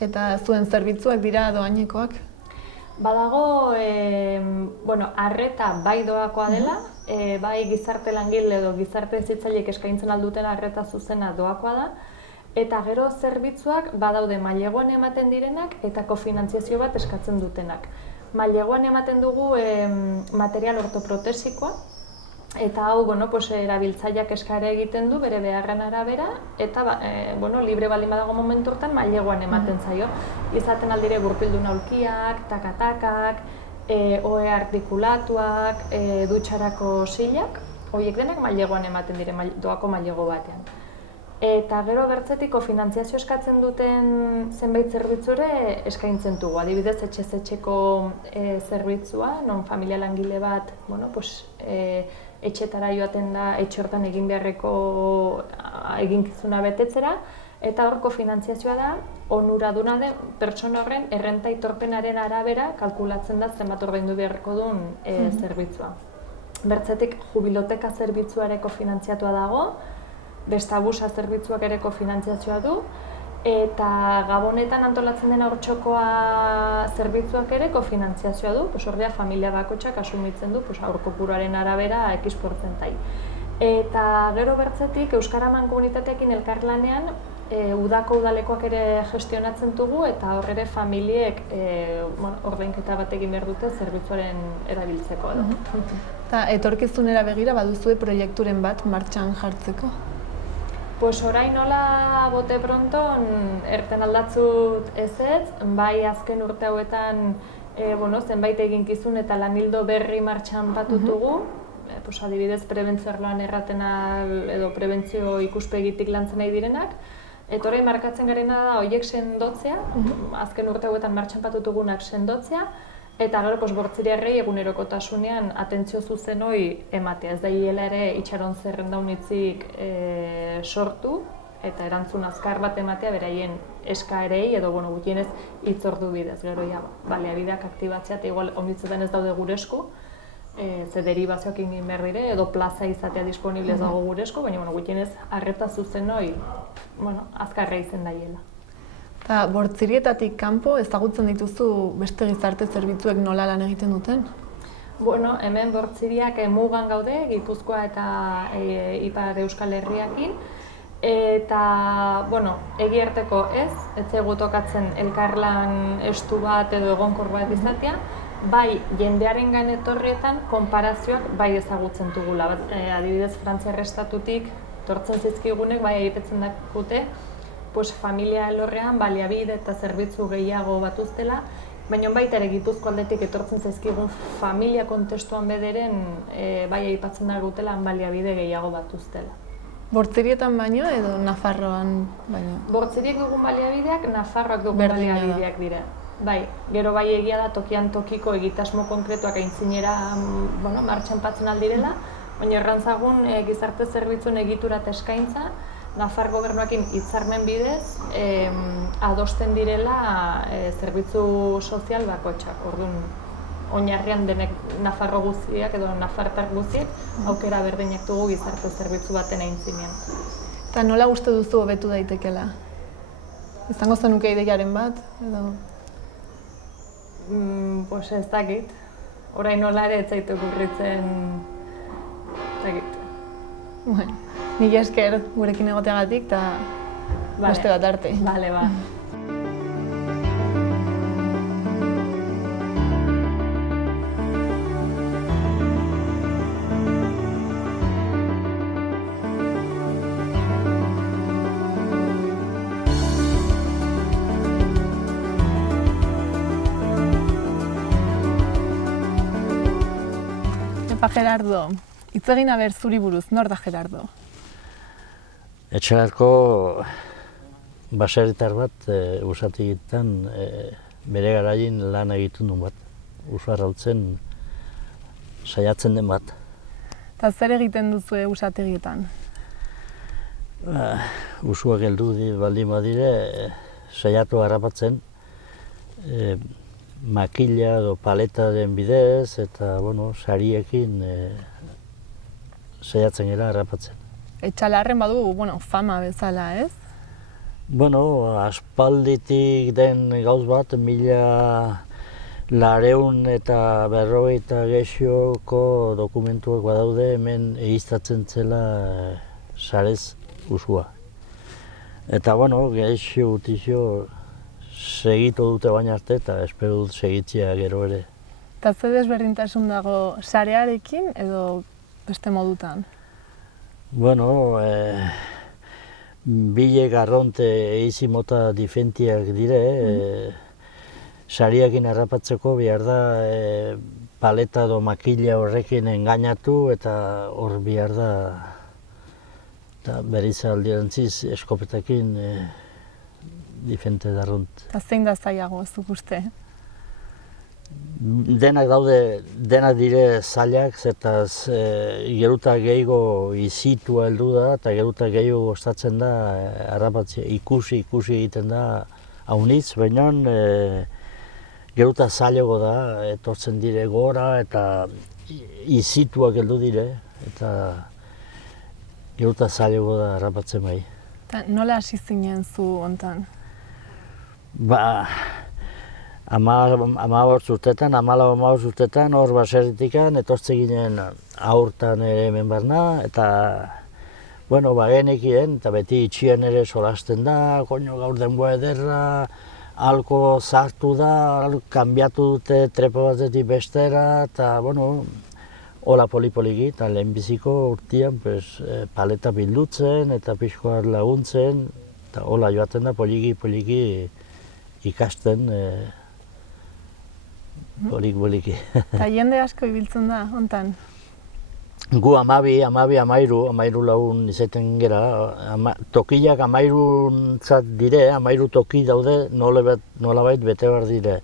Eta zuen zerbitzuak dira dohainekoak? Badago, arreta bai doakoa dela, bai gizarte langile edo gizarte hezitzailek eskaintzen alduten arreta zuzena doakoa da, eta gero zerbitzuak badaude maileguan ematen direnak eta kofinantziazio bat eskatzen dutenak. Maileguan ematen dugu material ortoprotesikoa, eta hau erabiltzaileak eskaera egiten du bere beharren arabera, eta libre baldin badago momentu hortan maileguan ematen zaio. Izaten aldire gurpildun aulkiak, takatakak, ohe artikulatuak, dutxarako silak, horiek denak maileguan ematen dire, doako mailego batean. Eta gero bertzetik kofinantziazio eskatzen duten zenbait zerbitzu ere eskaintzen dugu. Adibidez, etxez-etxeko zerbitzua, non familia langile bat etxetara joaten da, etxe hortan egin beharreko eginkizuna betetzera, eta hor kofinantziazioa da, onuraduna den pertsona horren errenta aitorpenaren arabera kalkulatzen da zenbat ordaindu beharreko duen zerbitzua. Bertzetik, jubiloteka zerbitzua ere kofinantziatua dago, Bestabusa zerbitzuak ere kofinantziazioa du, eta Gabonetan antolatzen den haurtxokoa zerbitzuak ere kofinantziazioa du, ordea familia bakoitzak asumitzen du haur kopuruaren arabera X portzentai. Eta gero bertzetik Euskara Mankomunitateekin elkarlanean udako udalekoak ere gestionatzen dugu eta hor ere familiek ordainketa bat egin behar dute zerbitzuaren erabiltzeko edo. Eta etorkizunera begira baduzue proiekturen bat martxan jartzeko? Orain nola bote pronton erten aldatzut ez, bai azken urte hauetan zenbait eginkizun eta lanildo berri martxan batutugu. Adibidez, prebentzio arloan erratena edo prebentzio ikuspegitik lantzen nahi direnak. Eta orain markatzen garena da horiek sendotzea, azken urte hauetan martxan batutugunak sendotzea, eta gero bortziriarrei egunerokotasunean atentzio zuzen hori ematea. Ez da hiela ere itxaron zerrendaunitzik sortu eta erantzun azkar bat ematea beraien eskaerei edo gutienez hitzordu bidez. Gero baliabideak aktibatzea eta igual onitzetan ez daude gure esku, ze deribazioak egin behar dire edo plaza izatea disponible ez dago gure esku, baina gutienez arreta zuzen hori azkarra izen daiela. Eta bortzirietatik kanpo ezagutzen dituzu beste gizarte zerbitzuek nola lan egiten duten? Hemen bortziriak mugan gaude, Gipuzkoa eta Ipar Euskal Herriakin. Eta, egiarteko ez zaigu tokatzen elkarlan estu bat edo egonkor bat izatea, bai jendearengan etorrietan konparazioak bai ezagutzen dugula. Adibidez, Frantziar Estatutik tortzen zizkigunek bai aipatzen dakute, familia elorrean baliabide eta zerbitzu gehiago batuztela, baina baita ere Gipuzko aldetik etortzen zaizkigun familia kontestuan bederen bai aipatzen dakutela baliabide gehiago batuztela. Bortzirietan baino edo Nafarroan baino? Bortziriek dugun baliabideak, Nafarroak dugun baliabideak dira. Bai, gero bai egia da tokian tokiko egitasmo konkretuak aintzinera martxan patzen aldirela, baina errantzagun gizarte zerbitzuen egitura eta eskaintza, Nafar gobernuakin hitzarmen bidez adosten direla zerbitzu sozial bakoitzak. Orduan, oinarrian denek Nafarro guztiak edo nafartar guztiek aukera berdinak dugu gizarte zerbitzu baten aintzinean. Eta nola uste duzu hobetu daitekela? Izango zenuke ideiaren bat, edo? Pues ez dakit. Orain nola ere ez zaitu okurritzen, ez dakit. Bueno, mila esker gurekin egoteagatik eta beste bat arte. Bale, ba. Gerardo, hitz egin aber zuri buruz, nor da Gerardo? Etxalarko baserritar bat usategitan bere garaien lan egiten duen bat. Usu arrautzen saiatzen den bat. Eta zer egiten duzu usategietan? Usua geldu baldin badire saiatu harrapatzen. Makila edo paleta den bidez eta sariekin saiatzen gara harrapatzen. Etxalarren badu fama bezala, ez? Aspalditik den gauz bat, 1900 eta 50 gehioko dokumentuak badaude hemen egiztatzen zela sarez usua. Eta gehixo gutixo segitu dute baina arte eta espero dut segitzea gero ere. Eta ze desberdintasun dago sarearekin edo beste modutan? Bile garronte eizi mota difentiak dire, sariakin harrapatzeko behar da paleta edo makila horrekin engainatu eta hor behar da berriz aldirantziz eskopetakin difente darrunt. Eta zein da zailago, zuk uste? Denak daude, denak dire zailak, zertaz geruta gehiago izitua heldu da eta geruta gehiago gostatzen da harrapatzea, ikusi egiten da haunitz, baina geruta zailago da, etortzen dire gora eta izituak heldu dire eta geruta zailago da harrapatzen bai. Eta nola hasi zinen zu hontan? 15 urtetan, 14 urtetan hor baserritikan etortze ginen aurtan ere hemen barna eta genekien eta beti itxian ere solasten da, gaur denboa ederra, alko zartu da, kanbiatu dute trepa batetik bestera eta hola poli-poliki eta lehenbiziko urtean paleta bildutzen eta pixkoak laguntzen eta hola joaten da poliki ikasten poliki. Eta jende asko ibiltzen da, hontan? Gu 12 lagun izaten gera, tokiak 13 dire, 13 toki daude nolabait bete behar dire.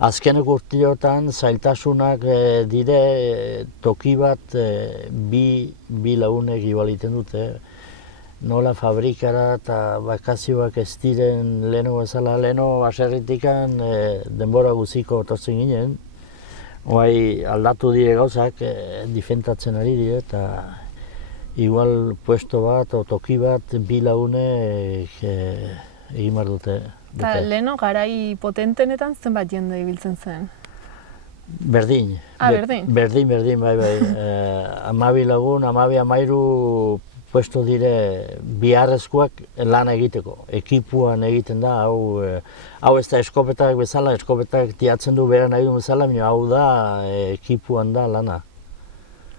Azkeneko urteotan zailtasunak dire toki bat bi lagunek igualiten dute. Nola fabrikara eta bakazioak ez diren leheno bezala, leheno baserritikan denbora guziko etortzen ginen. Aldatu dire gauzak, difentatzen ari dire eta igual puesto bat o toki bat bi lagunek egin behar dute. Eta leheno garai potentenetan zenbat jende ibiltzen zen? Berdin. Berdin? Berdin, bai. 12 lagun, 12-13 puesto dire biharrezkoak lan egiteko. Ekipuan egiten da, hau ez da eskopetak bezala, eskopetak tiatzen du bera nahi du bezala, baina hau da ekipuan da lana.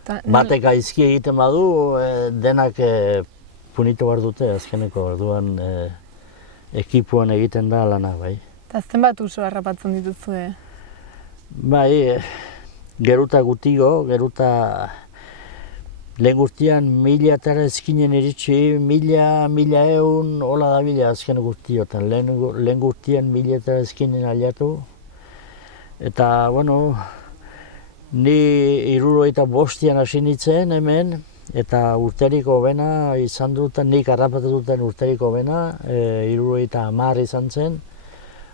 Batek gaizki egiten badu, denak punitu behar dute azkeneko, orduan ekipuan egiten da lana, bai. Eta zenbat uso harrapatzen dituzue? Bai, geruta gutigo, lehen guztian 1000 etara ezkinen iritsi, 1000 hola da bila azken guztiotan. Lehen guztian 1000 etara ezkinen aliatu. Eta, ni 75 hasi nintzen hemen, eta urterik hobena izan duten, nik harrapatu duten urterik hobena, 70 izan zen,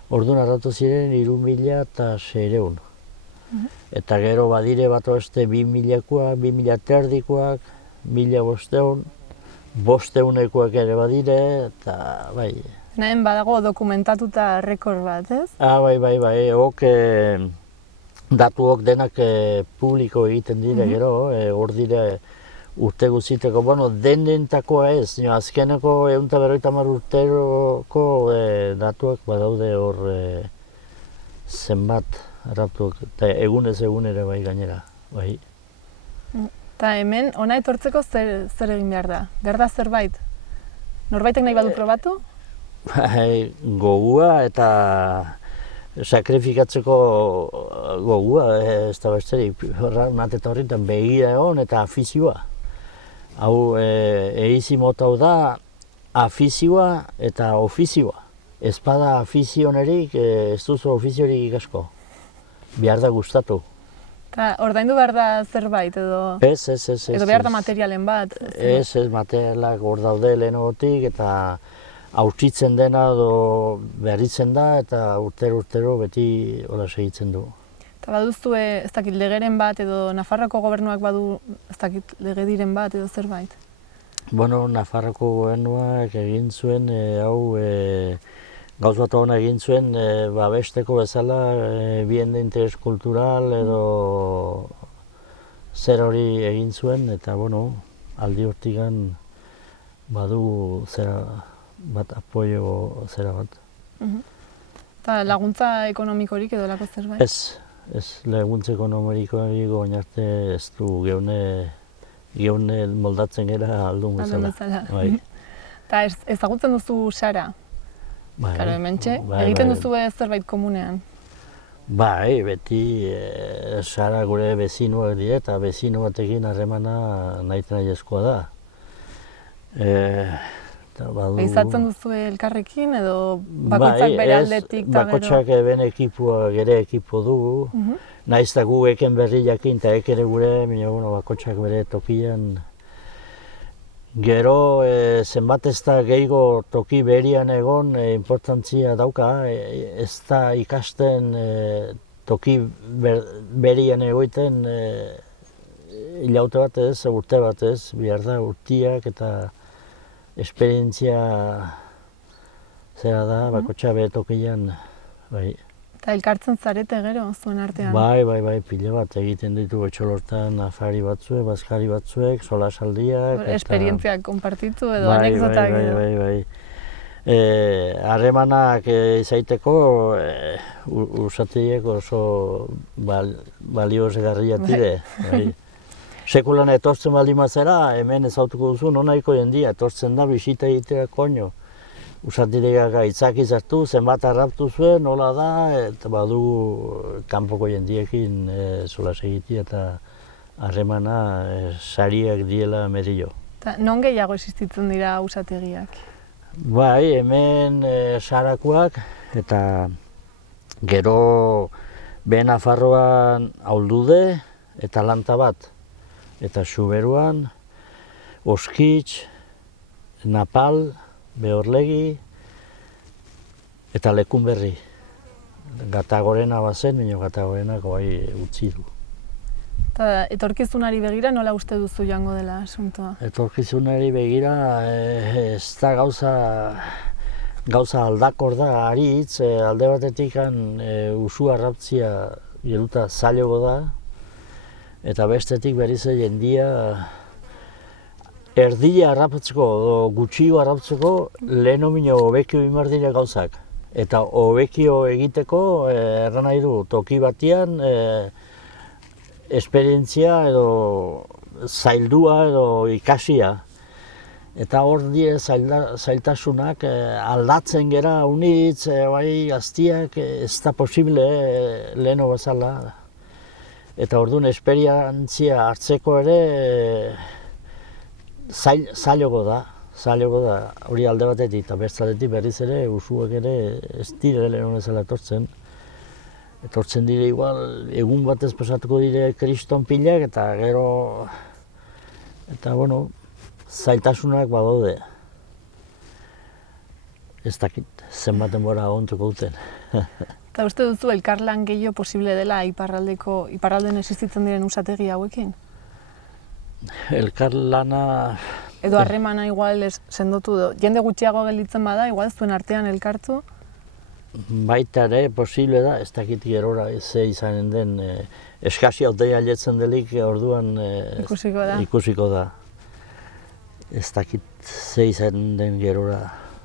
orduan harratu ziren 3.600. Eta gero badire bat beste 2.000-koak, 2.000 terdikoak, 1.500, 500-ekoak ere badire, eta bai. Nahen badago dokumentatuta rekord bat, ez? Bai, hok datuok denak publiko egiten dire gero, hor dire urte guziteko, bueno, denentakoa ez, azkeneko 150 urteroko datuak badaude hor zenbat harraptuak, eta egunez egun ere bai gainera, bai. Eta hemen, ona etortzeko zer egin behar da? Behar da zerbait? Norbaitek nahi badu probatu? Bai, gogua eta sakrifikatzeko gogua, ez da besterik, eta horretan begira egon eta afizioa. Hau, eizi mota hau da, afizioa eta ofizioa. Ez bada afizionerik, ez duzu ofiziorik ikasko. Behar da gustatu. Eta ordaindu behar da zerbait edo... Ez. Edo behar da materialen bat? Ez, materialak hor daude lehenagotik eta hautzitzen dena edo berritzen da eta urtero beti hola segitzen du. Eta baduzue, ez dakit, legeren bat edo Nafarroako gobernuak badu, ez dakit, legediren bat edo zerbait? Bueno, Nafarroako gobernuak egin zuen, gauz bat hona egin zuen, babesteko bezala, bien de interes kultural edo zer hori egin zuen, eta bueno, aldi hortigan badu zera bat, apoio zera bat. Eta laguntza ekonomikorik edo lako zerbait? Ez laguntza ekonomikorik oin arte ez du geune moldatzen gera aldun bezala. Eta ezagutzen duzu Sara? Karo, hementxe, egiten duzu zerbait komunean? Bai, beti Sara gure bezinuak dira eta bezinu batekin harremana nahi eskoa da. Ehizatzen duzu elkarrekin edo bakoitzak bere aldetik eta gero? Bakoitzak bere ekipoa, gere ekipo dugu. Nahiz eta gu eken berri jakin eta ek ere gure, bakoitzak bere tokian. Gero, zenbat ez da gehiago toki berian egon, importantzia dauka, ez da ikasten toki berian egoiten hilaute bat ez, urte bat ez, behar da urtiak eta esperientzia zera da, bakotxa bere tokian, bai. Eta elkartzen zarete gero, zuen artean? Bai, pila bat egiten ditu etxolortan afari batzuek, bazkari batzuek, solasaldiak. Esperientziak konpartitu edo anekdotak edo? Bai. Harremanak izaiteko, usatiek oso baliozgarriak dire. Sekulan etortzen baldin bazera, hemen ezautuko duzu, nonaiko jendia, etortzen da bisita egitea koño. Usatileak aitzaki zartu, zenbat harraptu zuen, nola da, eta badu kanpoko jendiekin solas egitea eta harremana sariak diela merillo. Eta non gehiago existitzen dira usategiak? Bai, hemen Sarakoak eta gero behe Nafarroan Auldude eta Lanta bat. Eta Xuberuan, Oskitz, Napal, Behorlegi eta Lekunberri. Gatagorena bazen, baina Gatagorenak bai utzi du. Eta etorkizunari begira nola uste duzu joango dela asuntoa? Etorkizunari begira ez da gauza aldakor da aritz, alde batetik usu harraptzia geruta zailago da, eta bestetik berriz jendia erdia harrapatzeko edo gutxio harrapatzeko leheno minio hobekio imar dira gauzak. Eta hobekio egiteko erran nahi du toki batian esperientzia edo zaildua edo ikasia. Eta hor die zailtasunak aldatzen gera unitz, bai gaztiak ez da posible leheno bezala. Eta orduan esperientzia hartzeko ere zailago da, hori alde batetik eta bestaldetik berriz ere usuak ere ez dire leheno bezala etortzen. Etortzen dire igual, egun batez pasatuko dire kriston pilak eta gero Eta, bueno, zailtasunak badaude. Ez dakit, zenbat denbora ontuko duten. Eta uste duzu elkarlan gehiago posible dela iparralden existitzen diren usategi hauekin? Elkarlana... Edo harremana igual sendotu do. Jende gutxiago gelditzen bada, igual zuen artean elkartu? Baita ere, posible da, ez dakit gerora ze izanen den, eskasi hauteia aletzen delik, orduan ikusiko da. Ez dakit ze izanen den gerora,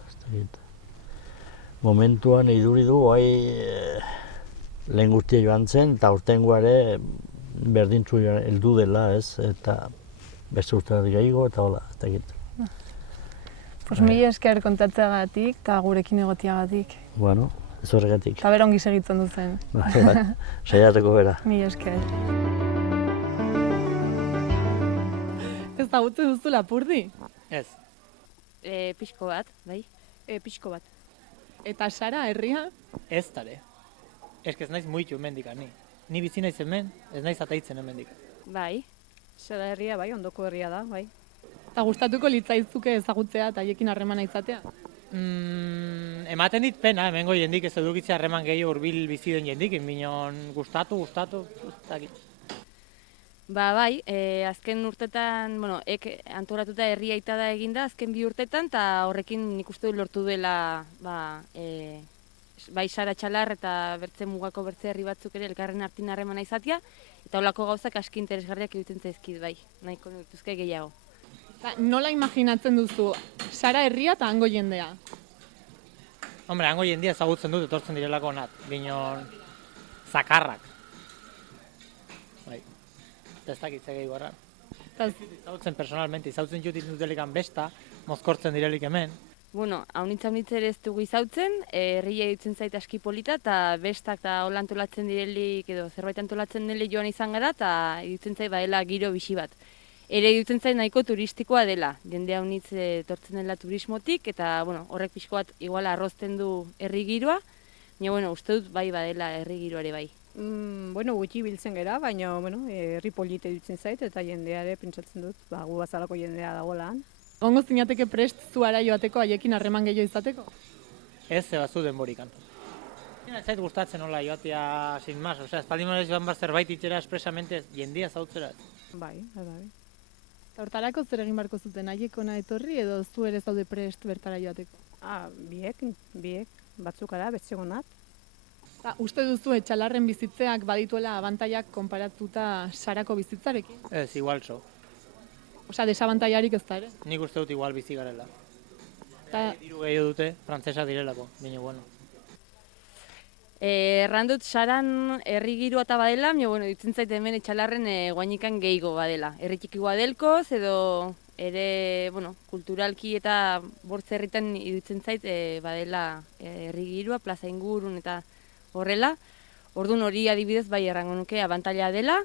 ez dakit. Momentuan iduri du, lehen guztia joan zen, eta urtengoa ere berdintzu heldu dela, ez, eta beste urtean gehiago, eta hola, ez dakit. Pues mila esker kontatzeagatik eta gurekin egotiagatik. Bueno, ez horregatik. Eta bera ongi segitzen duzen. Saiatuko bera. Mila esker. Ez da gutzen duzu Lapurdi? Ez. Pixko bat, bai? Pixko bat. Eta Sara, herria? Ez tare. Ez naiz muitu hemendik ni. Ni bizi naiz hemen, ez naiz ataitzen hemendik. Bai. Sara herria, bai, ondoko herria da, bai. Eta gustatuko litzaizuke ezagutzea eta haiekin harremana izatea? Ematen dit pena, hemengo jendik ez edukitzea harreman gehiago hurbil bizi den jendik, minon gustatu, ez dakit. Bai, azken urtetan, antolatuta herria itada eginda, azken 2 urtetan, eta horrekin nik uste lortu duela, bai Sara Txalar eta bertze mugako bertze herri batzuk ere elkarren artin harremana izatea, eta holako gauzak aski interesgarriak egiten zaizkit, bai, nahiko dituzke gehiago. Nola imaginatzen duzu, Sara herria eta hango jendea? Hombre, hango jendea ezagutzen dut etortzen direlako nat, binon zakarrak. Bai, ez dakit ze gehiago erran. Ezagutzen personalmente, ezagutzen jutit dutelikan besta, mozkortzen direlik hemen. Bueno, haunitza ere ez dugu izautzen, herria ditzen zait aski polita, eta bestak eta hola antolatzen direlik edo zerbait antolatzen dele joan izan gara, eta ditzen zait badela giro bixi bat. Ere ditzen zait nahiko turistikoa dela, jende haunitz etortzen dela turismotik, eta horrek pixko bat igual arrozten du herri giroa, baina uste dut bai badela herri giroare bai. Gutxi biltzen gara, baina herri polite ditzen zait, eta jendeare pentsatzen dut, gu bazalako jendea dagoelan. Gongo zinateke prest zuara joateko haiekin harreman gehiago izateko? Ez, zebazu denborikan. Ez zait gustatzen hola joatea sin más, espaldin marez joan bat zerbait itxera espresamente jendea zautzera. Bai. Eta hortarako zer egin barko zuten, haiek ona etorri edo zu ere zaude prest bertara joateko? Biek, batzuk ara, betzegonat. Uste duzu Txalarren bizitzeak badituela abantaiak konparatuta Sarako bizitzarekin? Ez, igual so. Desabantaiarik ez da ere? Nik uste dut igual bizi garela. Diru gehiago dute, frantzesak direlako, baina Errandut Saran herri giroa eta badela, ditzen zait hemen Txalarren guainikan gehiago badela. Herri txiki delkoz edo ere, kulturalki eta bortz herritan iruditzen zait badela herri giroa, plaza ingurun eta horrela. Orduan hori adibidez bai errango nuke abantaila dela.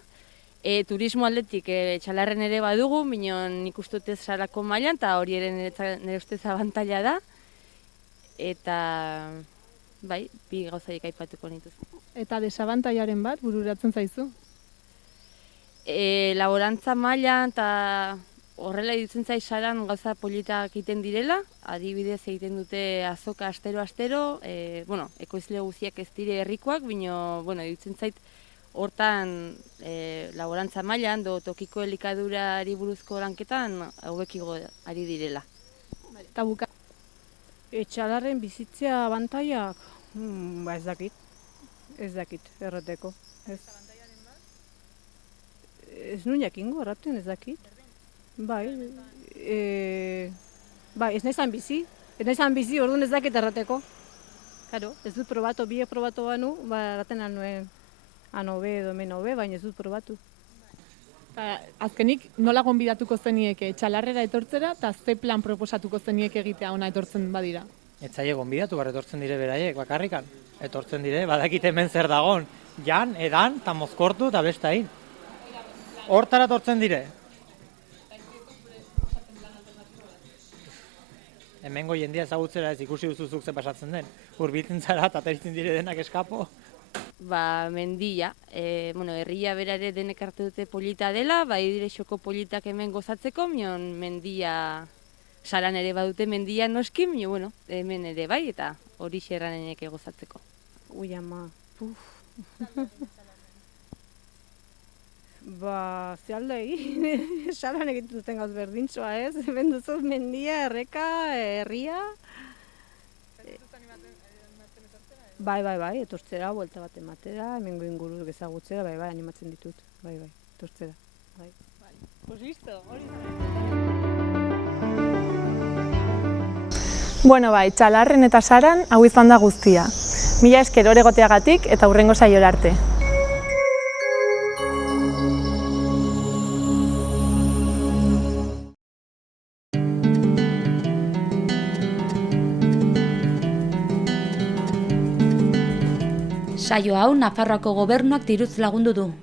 Turismo aldetik Txalarren ere badugu, minon nik uste dut ez Sarako mailan, eta hori ere nire ustez abantaila da. Eta, bai, bi gauzaik aipatuko nituz. Eta desabantailaren bat bururatzen zaizu? Laborantza mailan eta horrela iruditzen zait Saran gauza politak egiten direla, adibidez egiten dute azoka astero, ekoizle guztiak ez dire herrikoak, bino, iruditzen zait hortan laborantza mailan, tokiko elikadurari buruzko lanketan hauekiko ari direla. Eta buka? Txalarren bizitzea abantaiak, ez dakit, erroteko. Ez nuen jakingo, erraten ez dakit. Bai, ez nahizan bizi, orduan ez dakit errateko. Ez dut probatu, biek probatu banu, erraten nuen anobe edo menobe, baina ez dut probatu. Azkenik, nola gonbidatuko zenieke Txalarrera etortzera eta ze plan proposatuko zenieke egitea ona etortzen badira? Etzaile gonbidatu, etortzen dire beraiek, bakarrikan. Etortzen dire, badakit hemen zer dagon. Jan, edan, eta mozkortu eta bestain. Hortara etortzen dire. Hemengo jendia ezagutzera ez ikusi duzuzuk ze pasatzen den. Hurbiltzen zara eta ateritzen dire denak eskapo. mendia. Herria bera ere denek arte dute polita dela, dire xoko politak hemen gozatzeko, mendia saran ere badute mendia noski, hemen ere bai, eta hori xerranenek gozatzeko. Ui ama, zehalda egin, saran egiten duten gauz berdintxoa ez, hemen duzu mendia, erreka, herria. Bai, etortzera, buelta bat ematera, hemengo inguru ezagutzera, bai, animatzen ditut, bai, etortzera. Pues listo, hori. Bueno, Txalarren eta Saran hau izan da guztia. Mila esker hor egoteagatik eta hurrengo saiora arte. Saio hau Nafarroako Gobernuak diruz lagundu du.